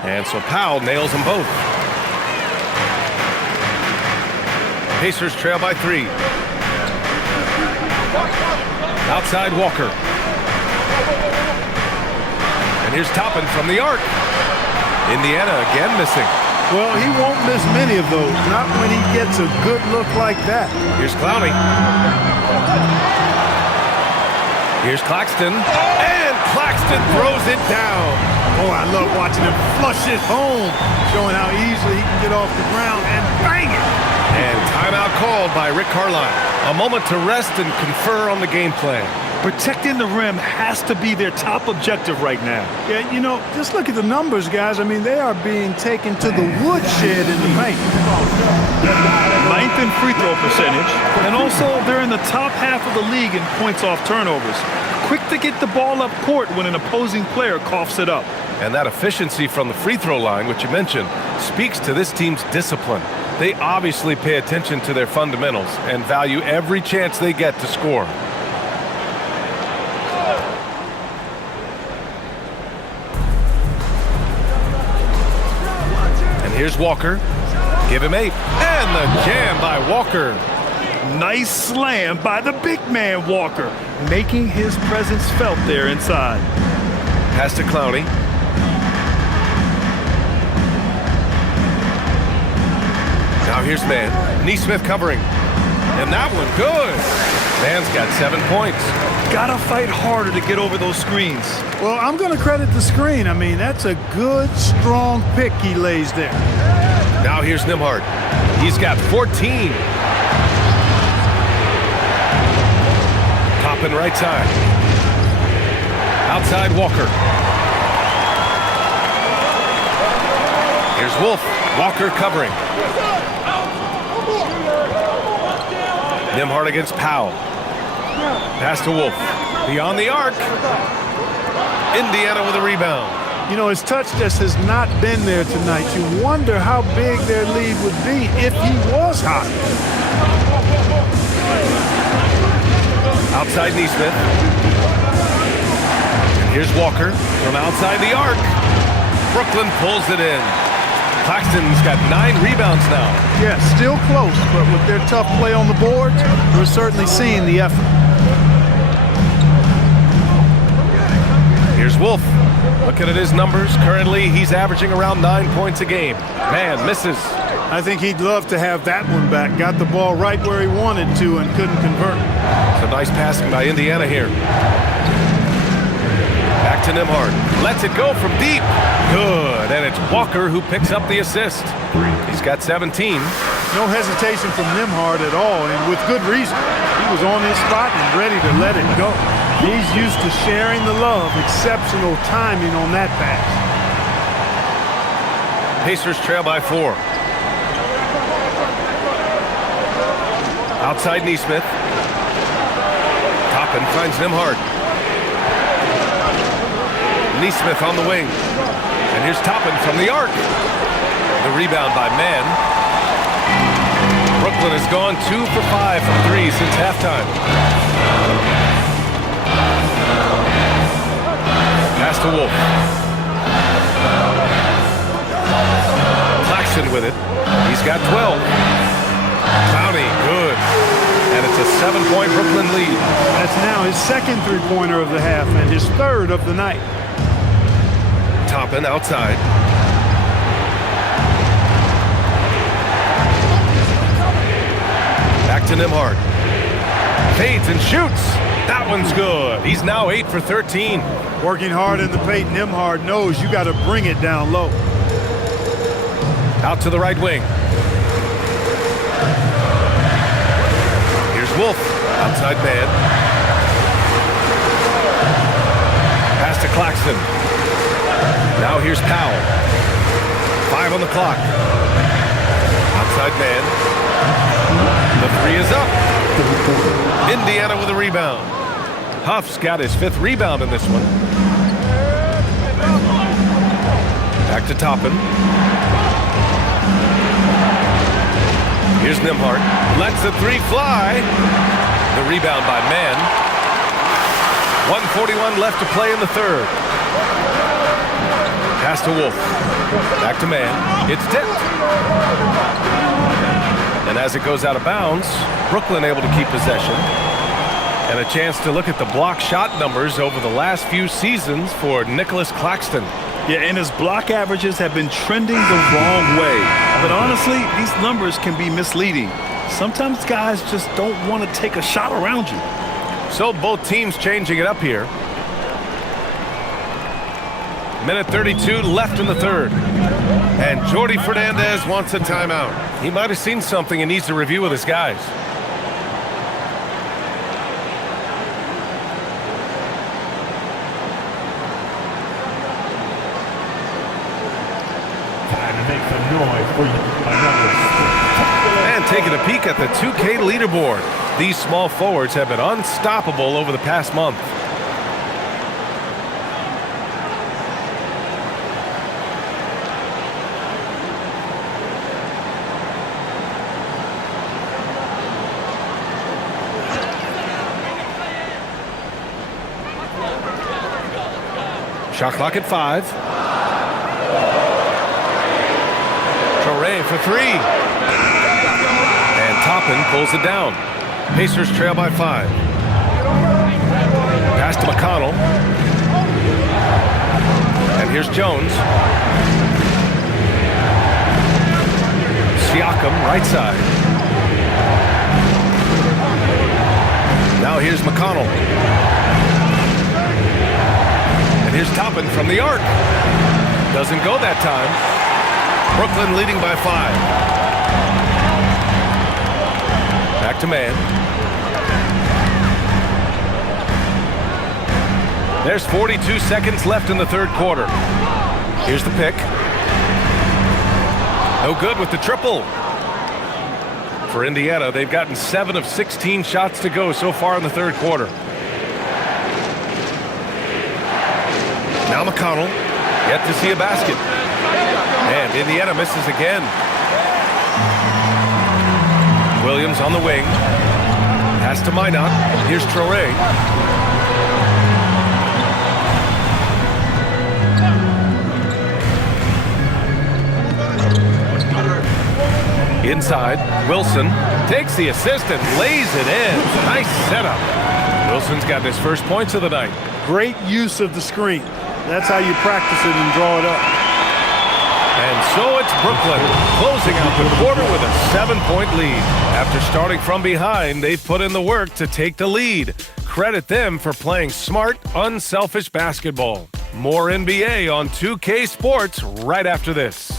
And so Powell nails them both. Pacers trail by 3. Outside Walker. And here's Toppin from the arc. Indiana again missing. Well, he won't miss many of those, not when he gets a good look like that. Here's Clowney. Here's Claxton. And Claxton throws it down. Oh, I love watching him flush it home, showing how easily he can get off the ground and bang it. And timeout called by Rick Carlisle. A moment to rest and confer on the game plan. Protecting the rim has to be their top objective right now. Yeah, you know, just look at the numbers, guys. I mean, they are being taken to the woodshed in the paint. 9th in free throw percentage, and also they're in the top half of the league in points off turnovers. Quick to get the ball up court when an opposing player coughs it up. And that efficiency from the free throw line, which you mentioned, speaks to this team's discipline. They obviously pay attention to their fundamentals and value every chance they get to score. here's Walker. Give him 8. And the jam by Walker. Nice slam by the big man Walker, making his presence felt there inside. Pass to Clowney. Now here's Mann. Neesmith covering. And that one good. Mann's got 7 points. Gotta fight harder to get over those screens. Well, I'm going to credit the screen. I mean, that's a good, strong pick he lays there. Now here's Nembhard. He's got 14. Toppin right side. Outside Walker. Here's Wolf. Walker covering. Nembhard against Powell. Pass to Wolf. Beyond the arc. Indiana with a rebound. You know, his touch just has not been there tonight. You wonder how big their lead would be if he was hot. Outside Neesmith. And here's Walker from outside the arc. Brooklyn pulls it in. Claxton's got 9 rebounds now. Yeah, still close, but with their tough play on the boards, we're certainly seeing the effort. Here's Wolf. Looking at his numbers, currently he's averaging around 9 points a game. Man, misses. I think he'd love to have that one back. Got the ball right where he wanted to and couldn't convert. Some nice passing by Indiana here. Back to Nembhard. Lets it go from deep. Good. And it's Walker who picks up the assist. He's got 17. No hesitation from Nembhard at all, and with good reason. He was on his spot and ready to let it go. He's used to sharing the love. Exceptional timing on that pass. Pacers trail by 4. Outside Neesmith. Toppin finds Nembhard. Neesmith on the wing. And here's Toppin from the arc. The rebound by Mann. Brooklyn has gone 2 for 5 from 3 since halftime. Pass to Wolf. Claxton with it. He's got 12. Clowney, good. And it's a 7-point Brooklyn lead. That's now his second three-pointer of the half and his third of the night. Toppin outside. Back to Nembhard. Fades and shoots. That one's good. He's now 8 for 13. Working hard in the paint, Nembhard knows you got to bring it down low. Out to the right wing. Here's Wolf. Outside Mann. Pass to Claxton. Now here's Powell. 5 on the clock. Outside Mann. The 3 is up. Indiana with a rebound. Huff's got his 5th rebound in this one. Back to Toppin. Here's Nembhard. Lets the 3 fly. The rebound by Mann. 1:41 left to play in the third. Pass to Wolf. Back to Mann. It's tipped. And as it goes out of bounds, Brooklyn able to keep possession. And a chance to look at the block shot numbers over the last few seasons for Nicholas Claxton. Yeah, and his block averages have been trending the wrong way. But honestly, these numbers can be misleading. Sometimes guys just don't want to take a shot around you. So both teams changing it up here. Minute 32 left in the third. And Jordi Fernandez wants a timeout. He might have seen something and needs to review with his guys. Time to make some noise for another. And taking a peek at the 2K leaderboard. These small forwards have been unstoppable over the past month. Shot clock at 5. three. And Toppin pulls it down. Pacers trail by 5. Pass to McConnell. And here's Jones. Siakam, right side. Now here's McConnell. And here's Toppin from the arc. Doesn't go that time. Brooklyn leading by 5. Back to man. There's 42 seconds left in the third quarter. Here's the pick. No good with the triple. For Indiana, they've gotten 7 of 16 shots to go so far in the third quarter. Now McConnell, yet to see a basket. And Indiana misses again. Williams on the wing. Pass to Minot. Here's Traoré. Inside, Wilson takes the assist and lays it in. Nice setup. Wilson's got his first points of the night. Great use of the screen. That's how you practice it and draw it up. And so it's Brooklyn closing out the quarter with a 7-point lead. After starting from behind, they've put in the work to take the lead. Credit them for playing smart, unselfish basketball. More NBA on 2K Sports right after this.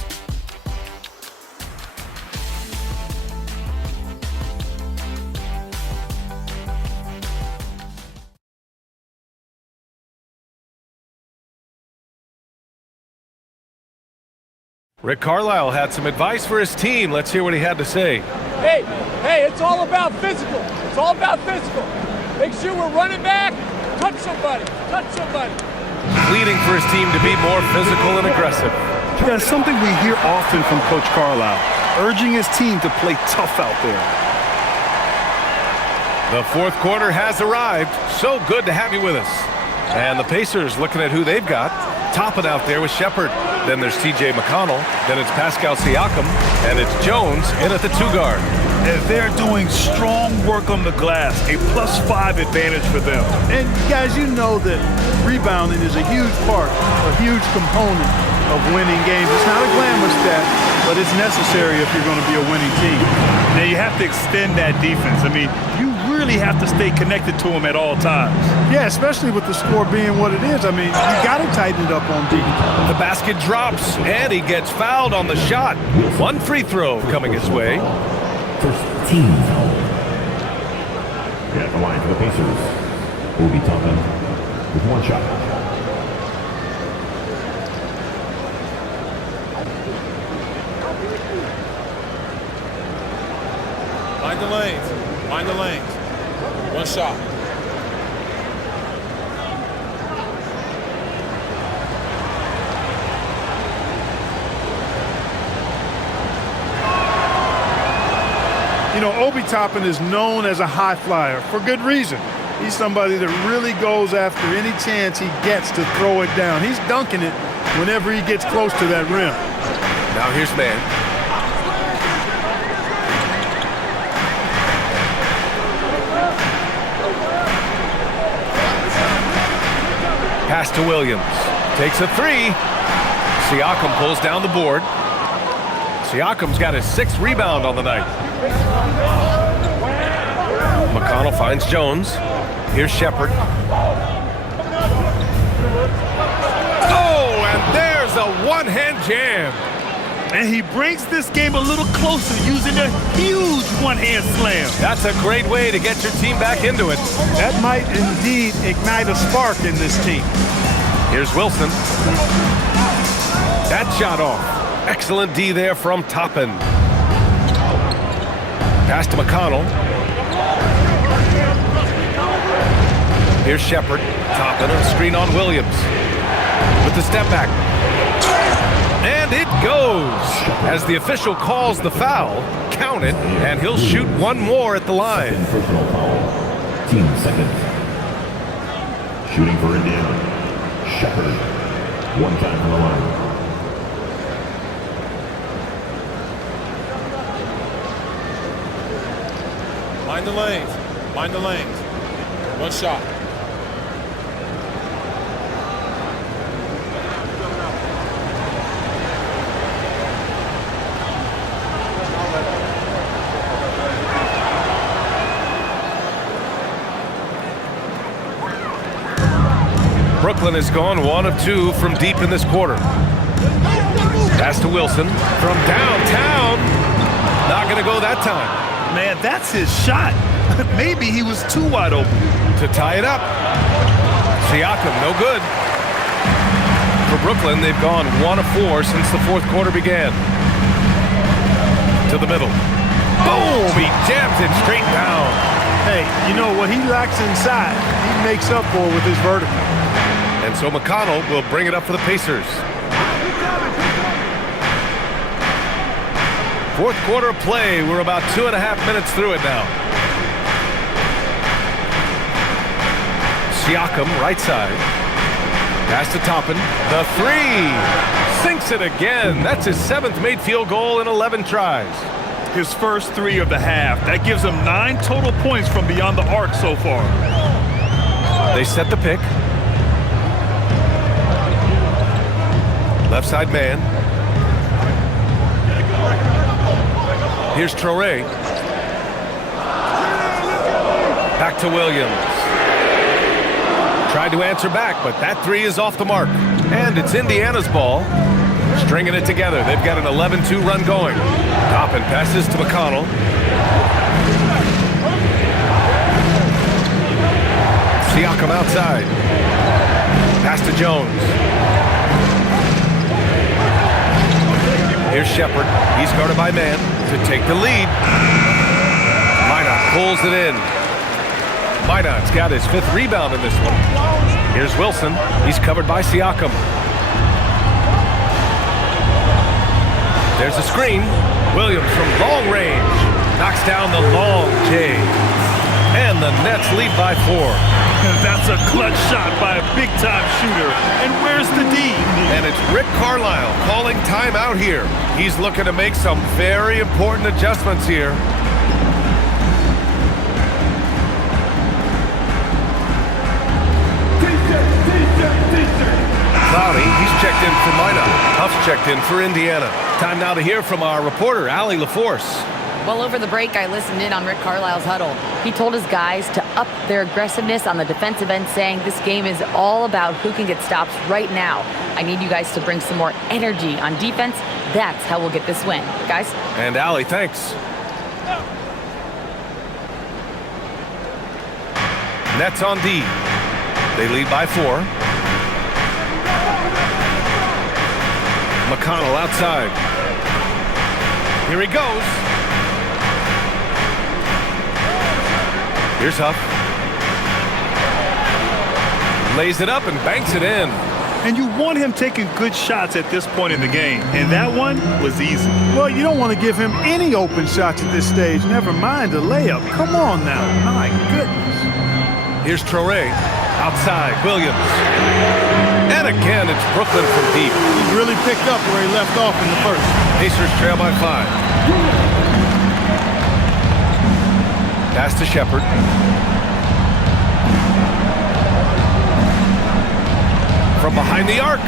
Rick Carlisle had some advice for his team. Let's hear what he had to say. Hey, it's all about physical. It's all about physical. Make sure we're running back. Touch somebody. Pleading for his team to be more physical and aggressive. Yeah, something we hear often from Coach Carlisle, urging his team to play tough out there. The fourth quarter has arrived. So good to have you with us. And the Pacers looking at who they've got. Topping out there with Shepherd. Then there's T.J. McConnell. Then it's Pascal Siakam. And it's Jones in at the 2-guard. And they're doing strong work on the glass. A +5 advantage for them. And guys, you know that rebounding is a huge part, a huge component of winning games. It's not a glamour stat, but it's necessary if you're going to be a winning team. Now you have to extend that defense. I mean, you really have to stay connected to them at all times. Yeah, especially with the score being what it is. I mean, you got to tighten it up on defense. The basket drops, and he gets fouled on the shot. One free throw coming his way. First team foul. At the line for the Pacers will be Toppin with 1 shot. Find the lanes. 1 shot. You know, Obi Toppin is known as a high flyer for good reason. He's somebody that really goes after any chance he gets to throw it down. He's dunking it whenever he gets close to that rim. Now here's man. Pass to Williams. Takes a 3. Siakam pulls down the board. Siakam's got his 6th rebound on the night. McConnell finds Jones. Here's Shepherd. Oh, and there's a one-hand jam. And he brings this game a little closer using a huge one-hand slam. That's a great way to get your team back into it. That might indeed ignite a spark in this team. Here's Wilson. That shot off. Excellent D there from Toppin. Pass to McConnell. Here's Shepherd. Toppin, a screen on Williams. With the step back. And it goes. As the official calls the foul, count it, and he'll shoot one more at the line. Personal foul. Team second. Shooting for Indiana. Shepherd. 1 time from the line. Mind the lanes. Mind the lanes. One shot. Brooklyn has gone 1 of 2 from deep in this quarter. Pass to Wilson from downtown. Not going to go that time. Man, that's his shot. Maybe he was too wide open. To tie it up. Siakam, no good. For Brooklyn, they've gone 1 of 4 since the fourth quarter began. To the middle. Boom! He jams it straight down. Hey, you know what he lacks inside, he makes up for with his vertical. And so McConnell will bring it up for the Pacers. Fourth quarter of play. We're about 2.5 minutes through it now. Siakam, right side. Pass to Toppin. The three. Sinks it again. That's his 7th made field goal in 11 tries. His first 3 of the half. That gives him 9 total points from beyond the arc so far. They set the pick. Left side man. Here's Traoré. Back to Williams. Tried to answer back, but that 3 is off the mark. And it's Indiana's ball. Stringing it together. They've got an 11-2 run going. Toppin passes to McConnell. Siakam outside. Pass to Jones. Here's Shepard. He's guarded by man to take the lead. Minot pulls it in. Minot's got his 5th rebound in this one. Here's Wilson. He's covered by Siakam. There's a screen. Williams from long range knocks down the long J. And the Nets lead by 4. That's a clutch shot by a big-time shooter. And where's the D? And it's Rick Carlisle calling timeout here. He's looking to make some very important adjustments here. Cloudy, he's checked in for Minot. Huff's checked in for Indiana. Time now to hear from our reporter, Allie LaForce. Well, over the break, I listened in on Rick Carlisle's huddle. He told his guys to up their aggressiveness on the defensive end, saying this game is all about who can get stops right now. I need you guys to bring some more energy on defense. That's how we'll get this win. Guys? And Allie, thanks. Nets on D. They lead by 4. McConnell outside. Here he goes. Here's Huff. Lays it up and banks it in. And you want him taking good shots at this point in the game. And that one was easy. Well, you don't want to give him any open shots at this stage. Never mind a layup. Come on now. My goodness. Here's Traoré. Outside. Williams. And again, it's Brooklyn from deep. He's really picked up where he left off in the first. Pacers trail by 5. Pass to Shepard. From behind the arc.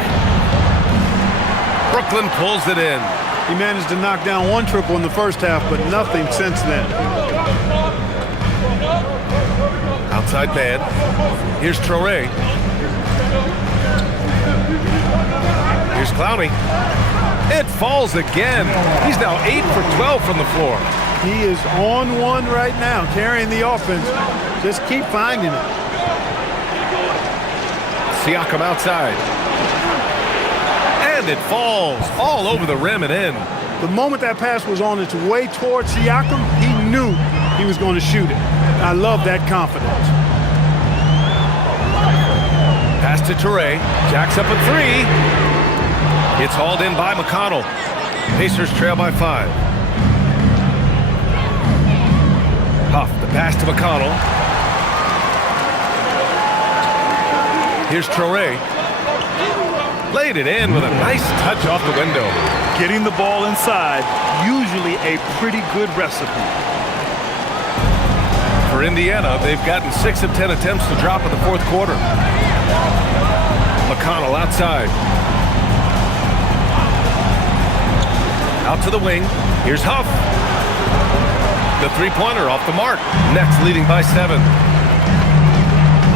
Brooklyn pulls it in. He managed to knock down 1 triple in the first half, but nothing since then. Outside man. Here's Traoré. Here's Clowney. It falls again. He's now 8 for 12 from the floor. He is on one right now, carrying the offense. Just keep finding it. Siakam outside. And it falls all over the rim and in. The moment that pass was on its way towards Siakam, he knew he was going to shoot it. I love that confidence. Pass to Traoré. Jacks up a 3. It's hauled in by McConnell. Pacers trail by 5. Huff, the pass to McConnell. Here's Traoré. Laid it in with a nice touch off the window. Getting the ball inside, usually a pretty good recipe. for Indiana. They've gotten 6 of 10 attempts to drop in the fourth quarter. McConnell outside. Out to the wing. Here's Huff. The three-pointer off the mark. Nets leading by 7.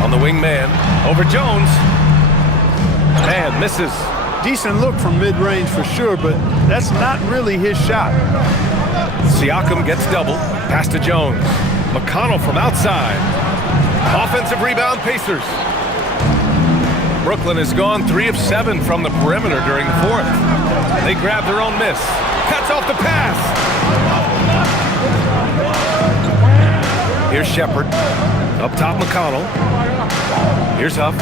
On the wing man. Over Jones. And misses. Decent look from mid-range for sure, but that's not really his shot. Siakam gets double. Pass to Jones. McConnell from outside. Offensive rebound, Pacers. Brooklyn has gone 3 of 7 from the perimeter during the fourth. They grab their own miss. Cuts off the pass. Here's Shepherd. Up top, McConnell. Here's Huff.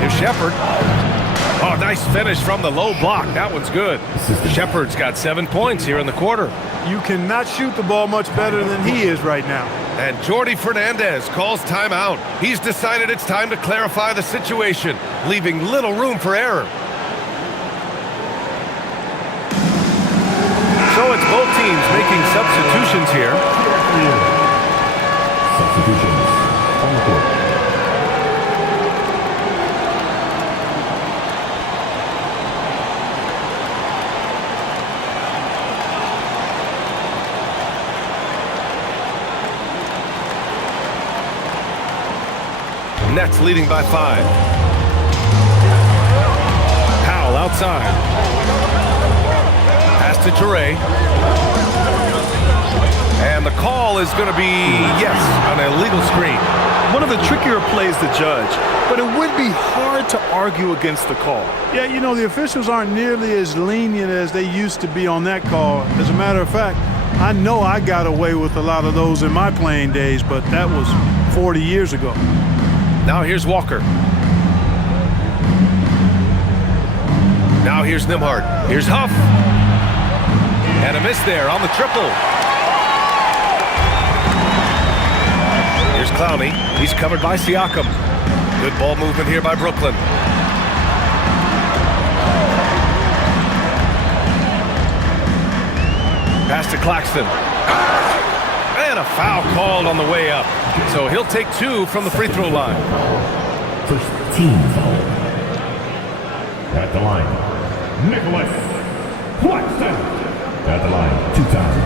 Here's Shepherd. Oh, nice finish from the low block. That one's good. Shepherd's got 7 points here in the quarter. You cannot shoot the ball much better than he is right now. And Jordi Fernandez calls timeout. He's decided it's time to clarify the situation, leaving little room for error. So it's both teams making substitutions here. Substitutions on the court. Nets leading by 5. Powell outside. Pass to Toure. And the call is going to be, yes, an illegal screen. One of the trickier plays to judge, but it would be hard to argue against the call. Yeah, you know, the officials aren't nearly as lenient as they used to be on that call. As a matter of fact, I know I got away with a lot of those in my playing days, but that was 40 years ago. Now here's Walker. Now here's Nembhard. Here's Huff. And a miss there on the triple. Here's Clowney. He's covered by Siakam. Good ball movement here by Brooklyn. Pass to Claxton. And a foul called on the way up. So he'll take 2 from the free throw line. First team foul. At the line, Nicholas Claxton. At the line, 2 times.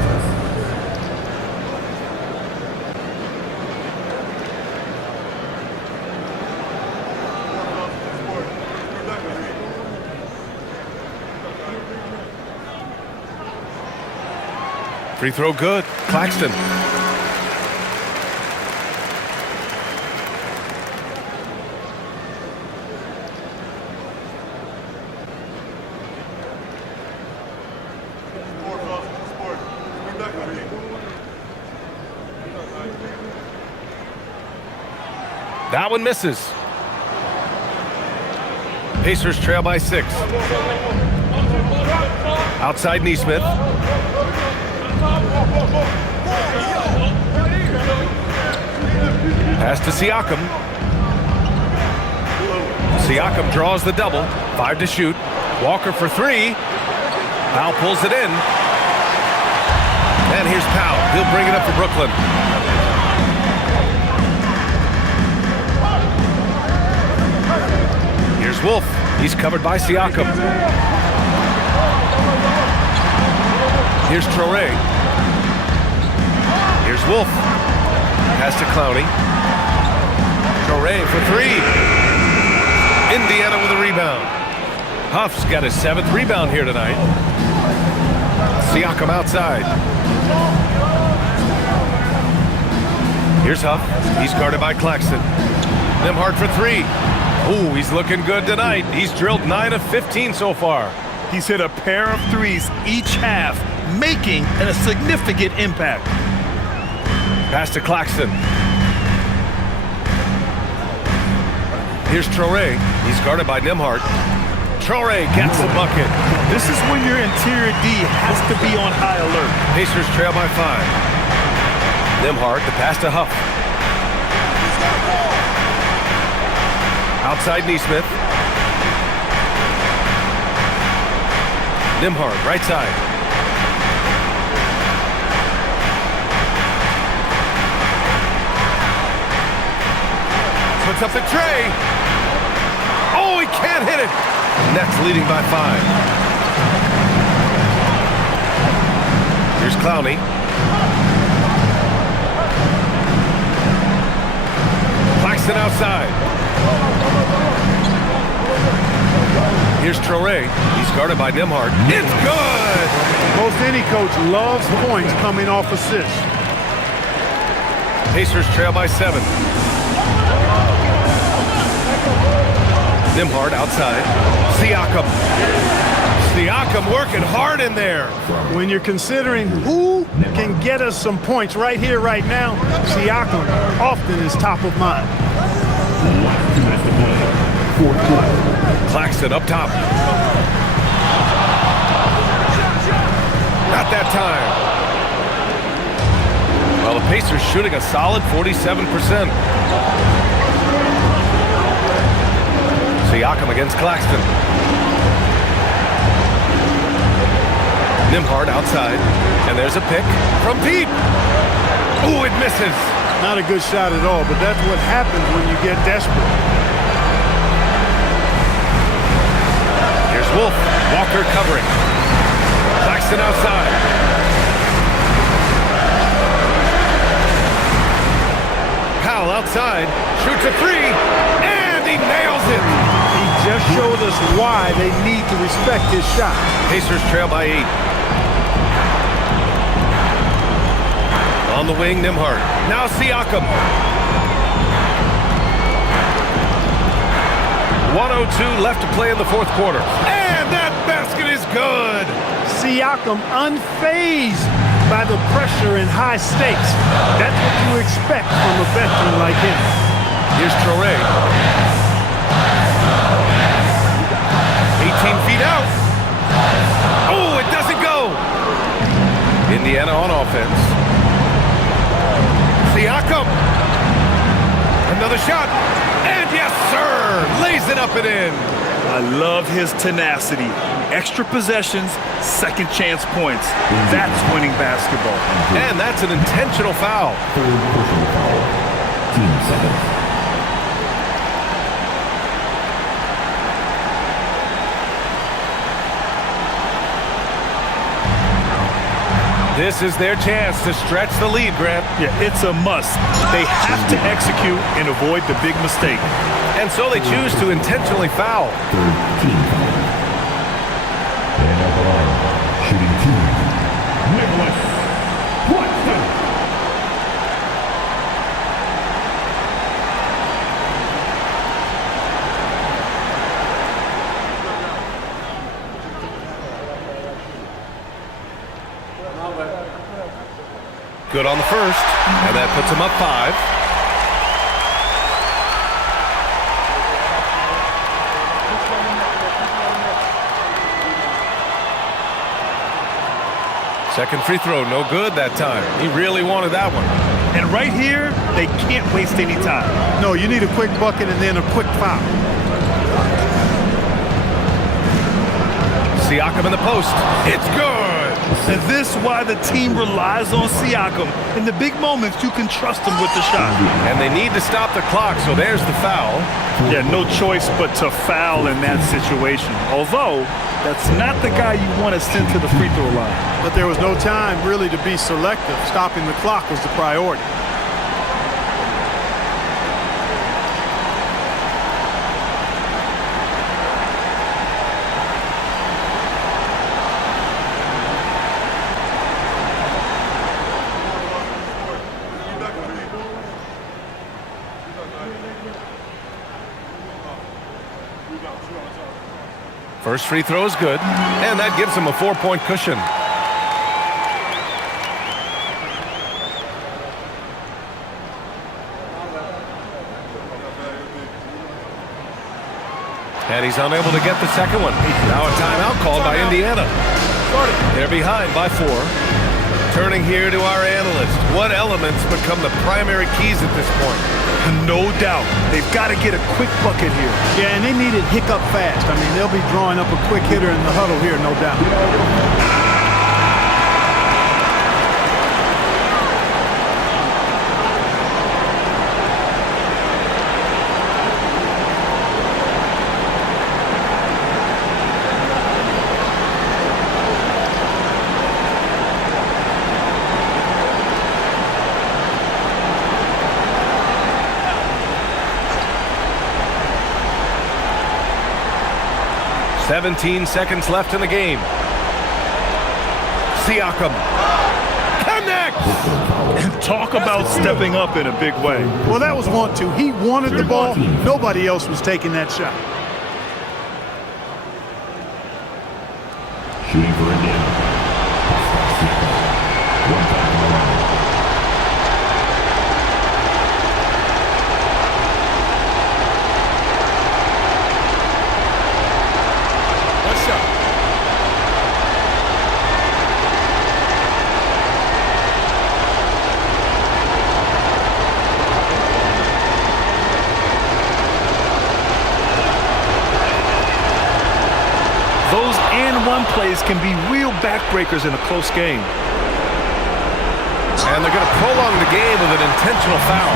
Free throw good. Claxton. That one misses. Pacers trail by 6. Outside Neesmith. Pass to Siakam. Siakam draws the double. 5 to shoot. Walker for 3. Powell pulls it in. And here's Powell. He'll bring it up for Brooklyn. Here's Wolf. He's covered by Siakam. Here's Traore. Here's Wolf. Pass to Clowney. Traore for 3. Indiana with a rebound. Huff's got his 7th rebound here tonight. Siakam outside. Here's Huff. He's guarded by Claxton. Nembhard for 3. Ooh, he's looking good tonight. He's drilled 9 of 15 so far. He's hit a pair of 3s each half, making a significant impact. Pass to Claxton. Here's Traore. He's guarded by Nembhard. Traore gets the bucket. This is when your interior D has to be on high alert. Pacers trail by 5. Nembhard, the pass to Huff. Outside Neesmith. Nembhard, right side. Puts up the tray. Oh, he can't hit it. Nets leading by 5. Here's Clowney. Claxton outside. Here's Traore. He's guarded by Nembhard. It's good! Most any coach loves points coming off assists. Pacers trail by 7. Nembhard outside. Siakam working hard in there. When you're considering who can get us some points right here, right now, Siakam often is top of mind. Claxton up top. Not that time. Well, the Pacers shooting a solid 47%. Siakam against Claxton. Nembhard outside. And there's a pick from deep. Ooh, it misses. Not a good shot at all, but that's what happens when you get desperate. Here's Wolf. Walker covering. Claxton outside. Powell outside. Shoots a 3. And he nails it. He just showed us why they need to respect his shot. Pacers trail by 8. On the wing, Nembhard. Now Siakam. 1:02 left to play in the fourth quarter. And that basket is good. Siakam unfazed by the pressure and high stakes. That's what you expect from a veteran like him. Here's Traore. 18 feet out. Oh, it doesn't go. Indiana on offense. Siakam. Another shot. And yes, sir. Lays it up and in. I love his tenacity. Extra possessions, second chance points. That's winning basketball. And that's an intentional foul. Third personal foul. Team 7. This is their chance to stretch the lead, Grant. Yeah, it's a must. They have to execute and avoid the big mistake. And so they choose to intentionally foul. Third team foul. And at the line, shooting 2. Nicholas Claxton. Good on the first, and that puts them up 5. Second free throw, no good that time. He really wanted that one. And right here, they can't waste any time. No, you need a quick bucket and then a quick foul. Siakam in the post. It's good. And this is why the team relies on Siakam. In the big moments, you can trust him with the shot. And they need to stop the clock, so there's the foul. Yeah, no choice but to foul in that situation. Although, that's not the guy you want to send to the free throw line. But there was no time really to be selective. Stopping the clock was the priority. First free throw is good, and that gives him a 4-point cushion. And he's unable to get the second one. Now a timeout called by Indiana. They're behind by 4. Turning here to our analyst. What elements become the primary keys at this point? No doubt. They've got to get a quick bucket here. Yeah, and they need it hiccup fast. I mean, they'll be drawing up a quick hitter in the huddle here, no doubt. 17 seconds left in the game. Siakam connects! And talk about stepping up in a big way. Well, that was want to. He wanted the ball. Nobody else was taking that shot. Shooting for Indiana. One time on the line. One shot. Those and-one plays can be real backbreakers in a close game. And they're going to prolong the game with an intentional foul.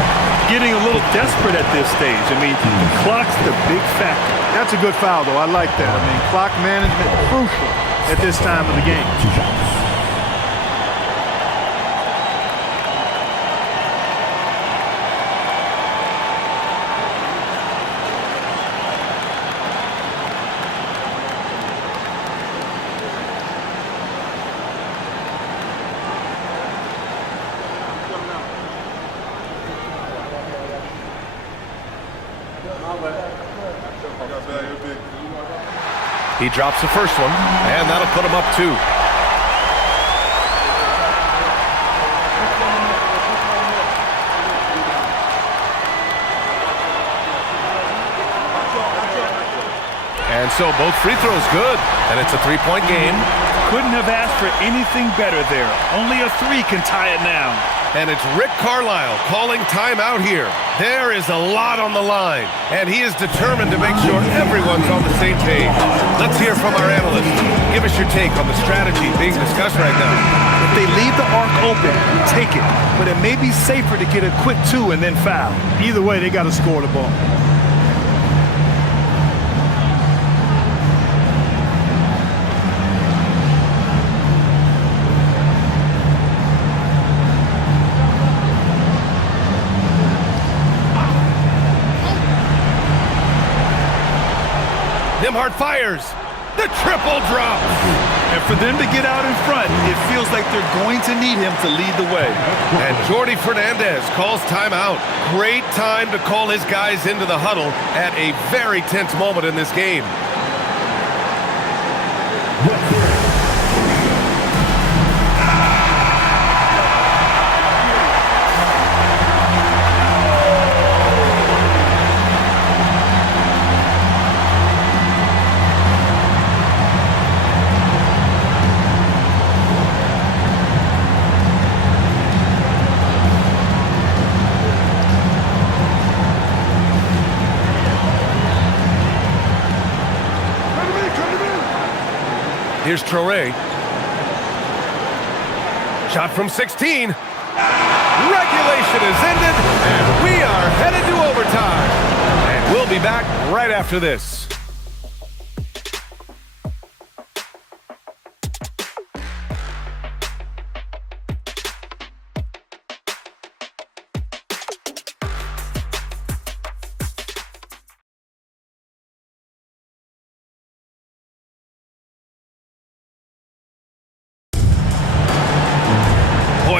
Getting a little desperate at this stage. I mean, the clock's the big factor. That's a good foul, though. I like that. I mean, clock management crucial at this time of the game. 2 shots. He drops the first one, and that'll put him up 2. And so both free throws good, and it's a 3-point game. Couldn't have asked for anything better there. Only a 3 can tie it now. And it's Rick Carlisle calling timeout here. There is a lot on the line, and he is determined to make sure everyone's on the same page. Let's hear from our analyst. Give us your take on the strategy being discussed right now. If they leave the arc open, take it. But it may be safer to get a quick 2 and then foul. Either way, they got to score the ball. Nembhard fires. The triple drop. And for them to get out in front, it feels like they're going to need him to lead the way. And Jordi Fernandez calls timeout. Great time to call his guys into the huddle at a very tense moment in this game. Here's Traoré. Shot from 16. Regulation is ended, and we are headed to overtime. And we'll be back right after this.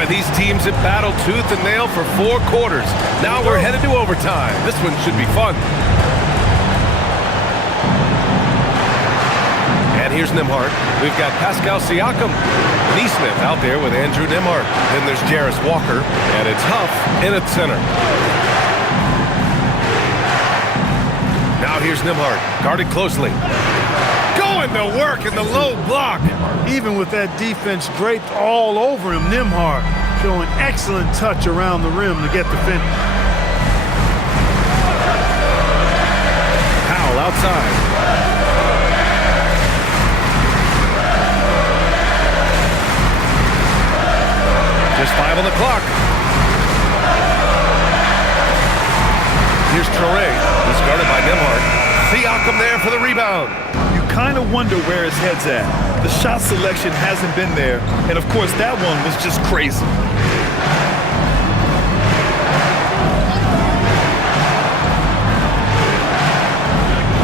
These teams have battled tooth and nail for 4 quarters. Now we're headed to overtime. This one should be fun. And here's Nembhard. We've got Pascal Siakam. Neesmith out there with Andrew Nembhard. Then there's Jarris Walker. And it's Huff in at center. Now here's Nembhard. Guarded closely. Going to work in the low block. Even with that defense draped all over him, Nembhard showing excellent touch around the rim to get the finish. Powell outside. Just 5 on the clock. Here's Traoré. He's guarded by Nembhard. Siakam there for the rebound. You kind of wonder where his head's at. The shot selection hasn't been there, and of course that one was just crazy.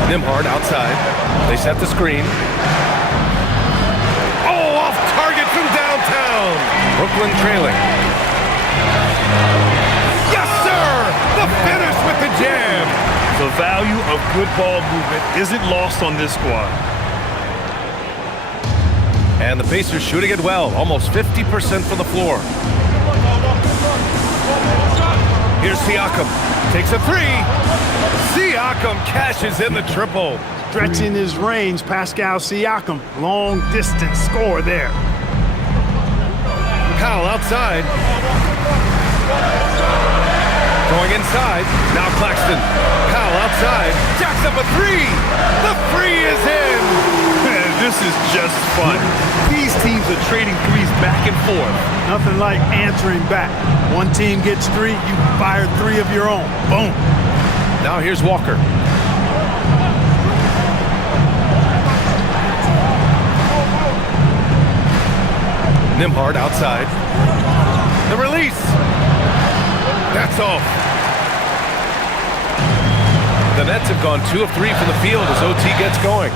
Nembhard outside. They set the screen. Oh, off target from downtown. Brooklyn trailing. Yes, sir! The finish with the jam. The value of good ball movement isn't lost on this squad. And the Pacers shooting it well, almost 50% from the floor. Here's Siakam, takes a three. Siakam cashes in the triple. Stretching his range, Pascal Siakam. Long distance score there. Powell outside. Going inside, now Claxton. Powell outside, jacks up a three. The three is in. Man, this is just fun. These teams are trading threes back and forth. Nothing like answering back. One team gets three, you fire three of your own. Boom. Now here's Walker. Nembhard outside. The release. That's off. The Nets have gone 2 of 3 from the field as OT gets going.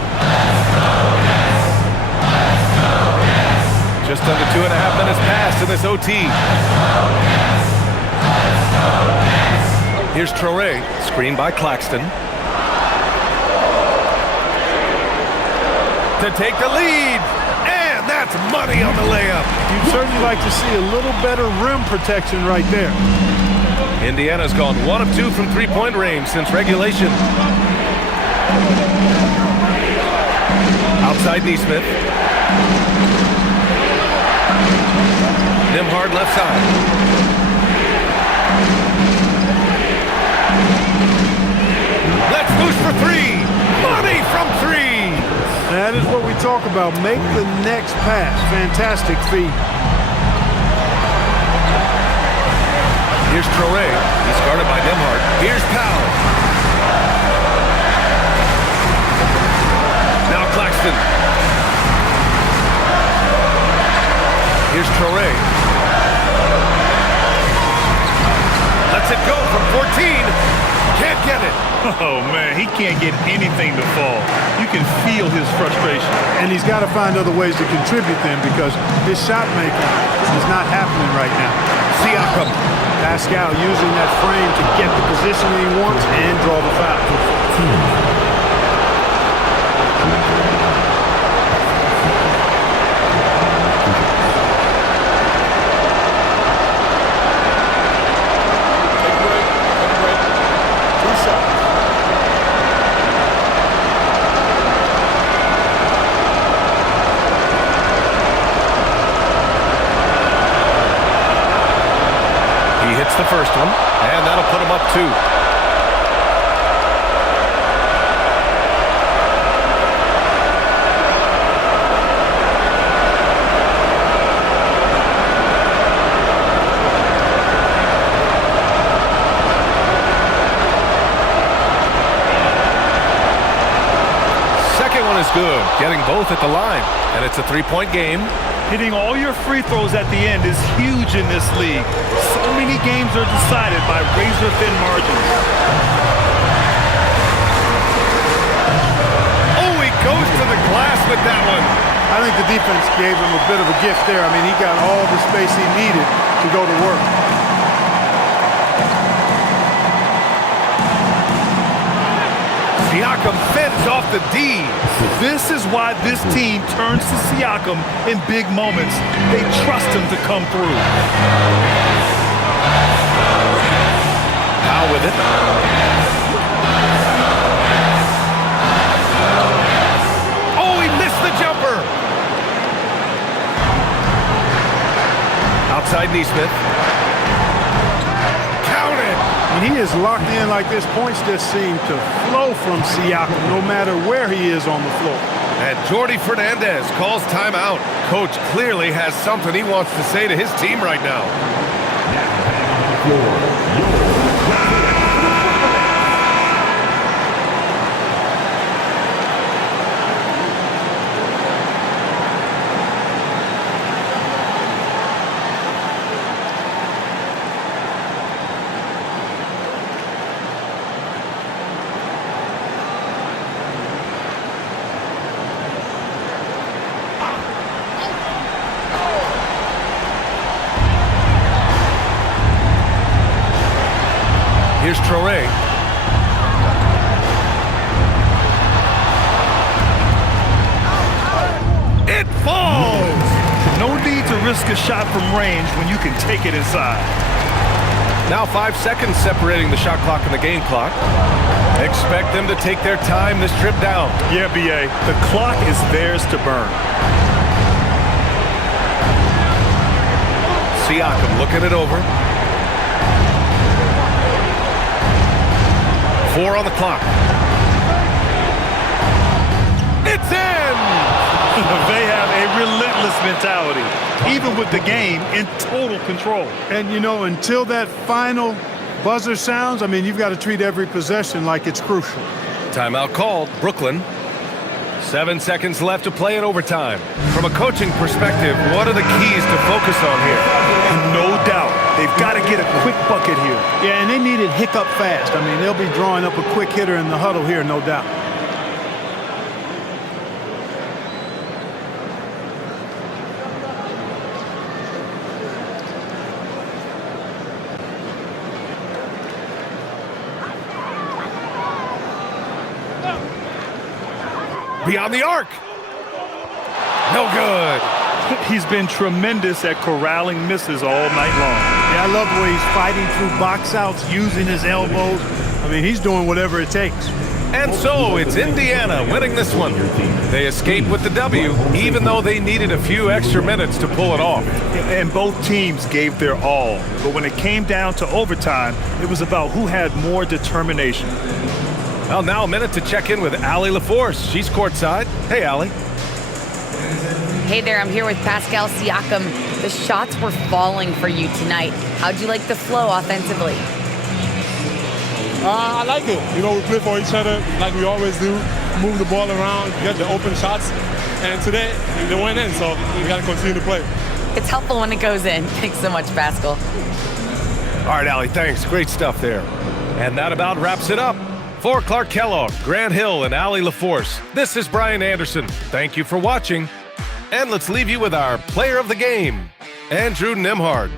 Just under 2.5 minutes passed in this OT. Here's Traoré, screened by Claxton. To take the lead, and that's money on the layup. You'd certainly like to see a little better rim protection right there. Indiana's gone 1 of 2 from three-point range since regulation. Outside Nesmith. Nembhard left side. Let's push for three. Money from three. That is what we talk about. Make the next pass. Fantastic feed. Here's Traoré. He's guarded by Nembhard. Here's Powell. Now Claxton. Here's Traoré. Lets it go from 14. Can't get it. Oh, man, he can't get anything to fall. You can feel his frustration. And he's got to find other ways to contribute then because his shot making is not happening right now. Siakam. Pascal using that frame to get the position he wants and draw the foul. The first one, and that'll put him up 2. Second one is good, getting both at the line, and it's a 3-point game. Hitting all your free throws at the end is huge in this league. So many games are decided by razor-thin margins. Oh, he goes to the glass with that one. I think the defense gave him a bit of a gift there. I mean, he got all the space he needed to go to work. Siakam fends off the D. This is why this team turns to Siakam in big moments. They trust him to come through. Now with it. Oh, he missed the jumper. Outside Nesmith. When he is locked in like this, points just seem to flow from Siakam no matter where he is on the floor. And Jordi Fernandez calls timeout. Coach clearly has something he wants to say to his team right now. Traore. It falls! No need to risk a shot from range when you can take it inside. Now 5 seconds separating the shot clock and the game clock. Expect them to take their time this trip down. Yeah, B.A., the clock is theirs to burn. Siakam looking it over. 4 on the clock. It's in! They have a relentless mentality, even with the game in total control. And, you know, until that final buzzer sounds, I mean, you've got to treat every possession like it's crucial. Timeout called. Brooklyn. 7 seconds left to play in overtime. From a coaching perspective, what are the keys to focus on here? No doubt. They've got to get a quick bucket here. Yeah, and they need it hiccup fast. I mean, they'll be drawing up a quick hitter in the huddle here, no doubt. Beyond the arc. No good. He's been tremendous at corralling misses all night long. Yeah, I love the way he's fighting through box outs, using his elbows. I mean, he's doing whatever it takes. And so it's Indiana winning this one. They escape with the W, even though they needed a few extra minutes to pull it off. And both teams gave their all. But when it came down to overtime, it was about who had more determination. Well, now a minute to check in with Allie LaForce. She's courtside. Hey, Allie. Hey there, I'm here with Pascal Siakam. The shots were falling for you tonight. How'd you like the flow offensively? I like it. You know, we play for each other like we always do. Move the ball around, get the open shots. And today, they went in, so we got to continue to play. It's helpful when it goes in. Thanks so much, Pascal. All right, Allie, thanks. Great stuff there. And that about wraps it up. For Clark Kellogg, Grant Hill, and Allie LaForce, this is Brian Anderson. Thank you for watching. And let's leave you with our player of the game, Andrew Nembhard.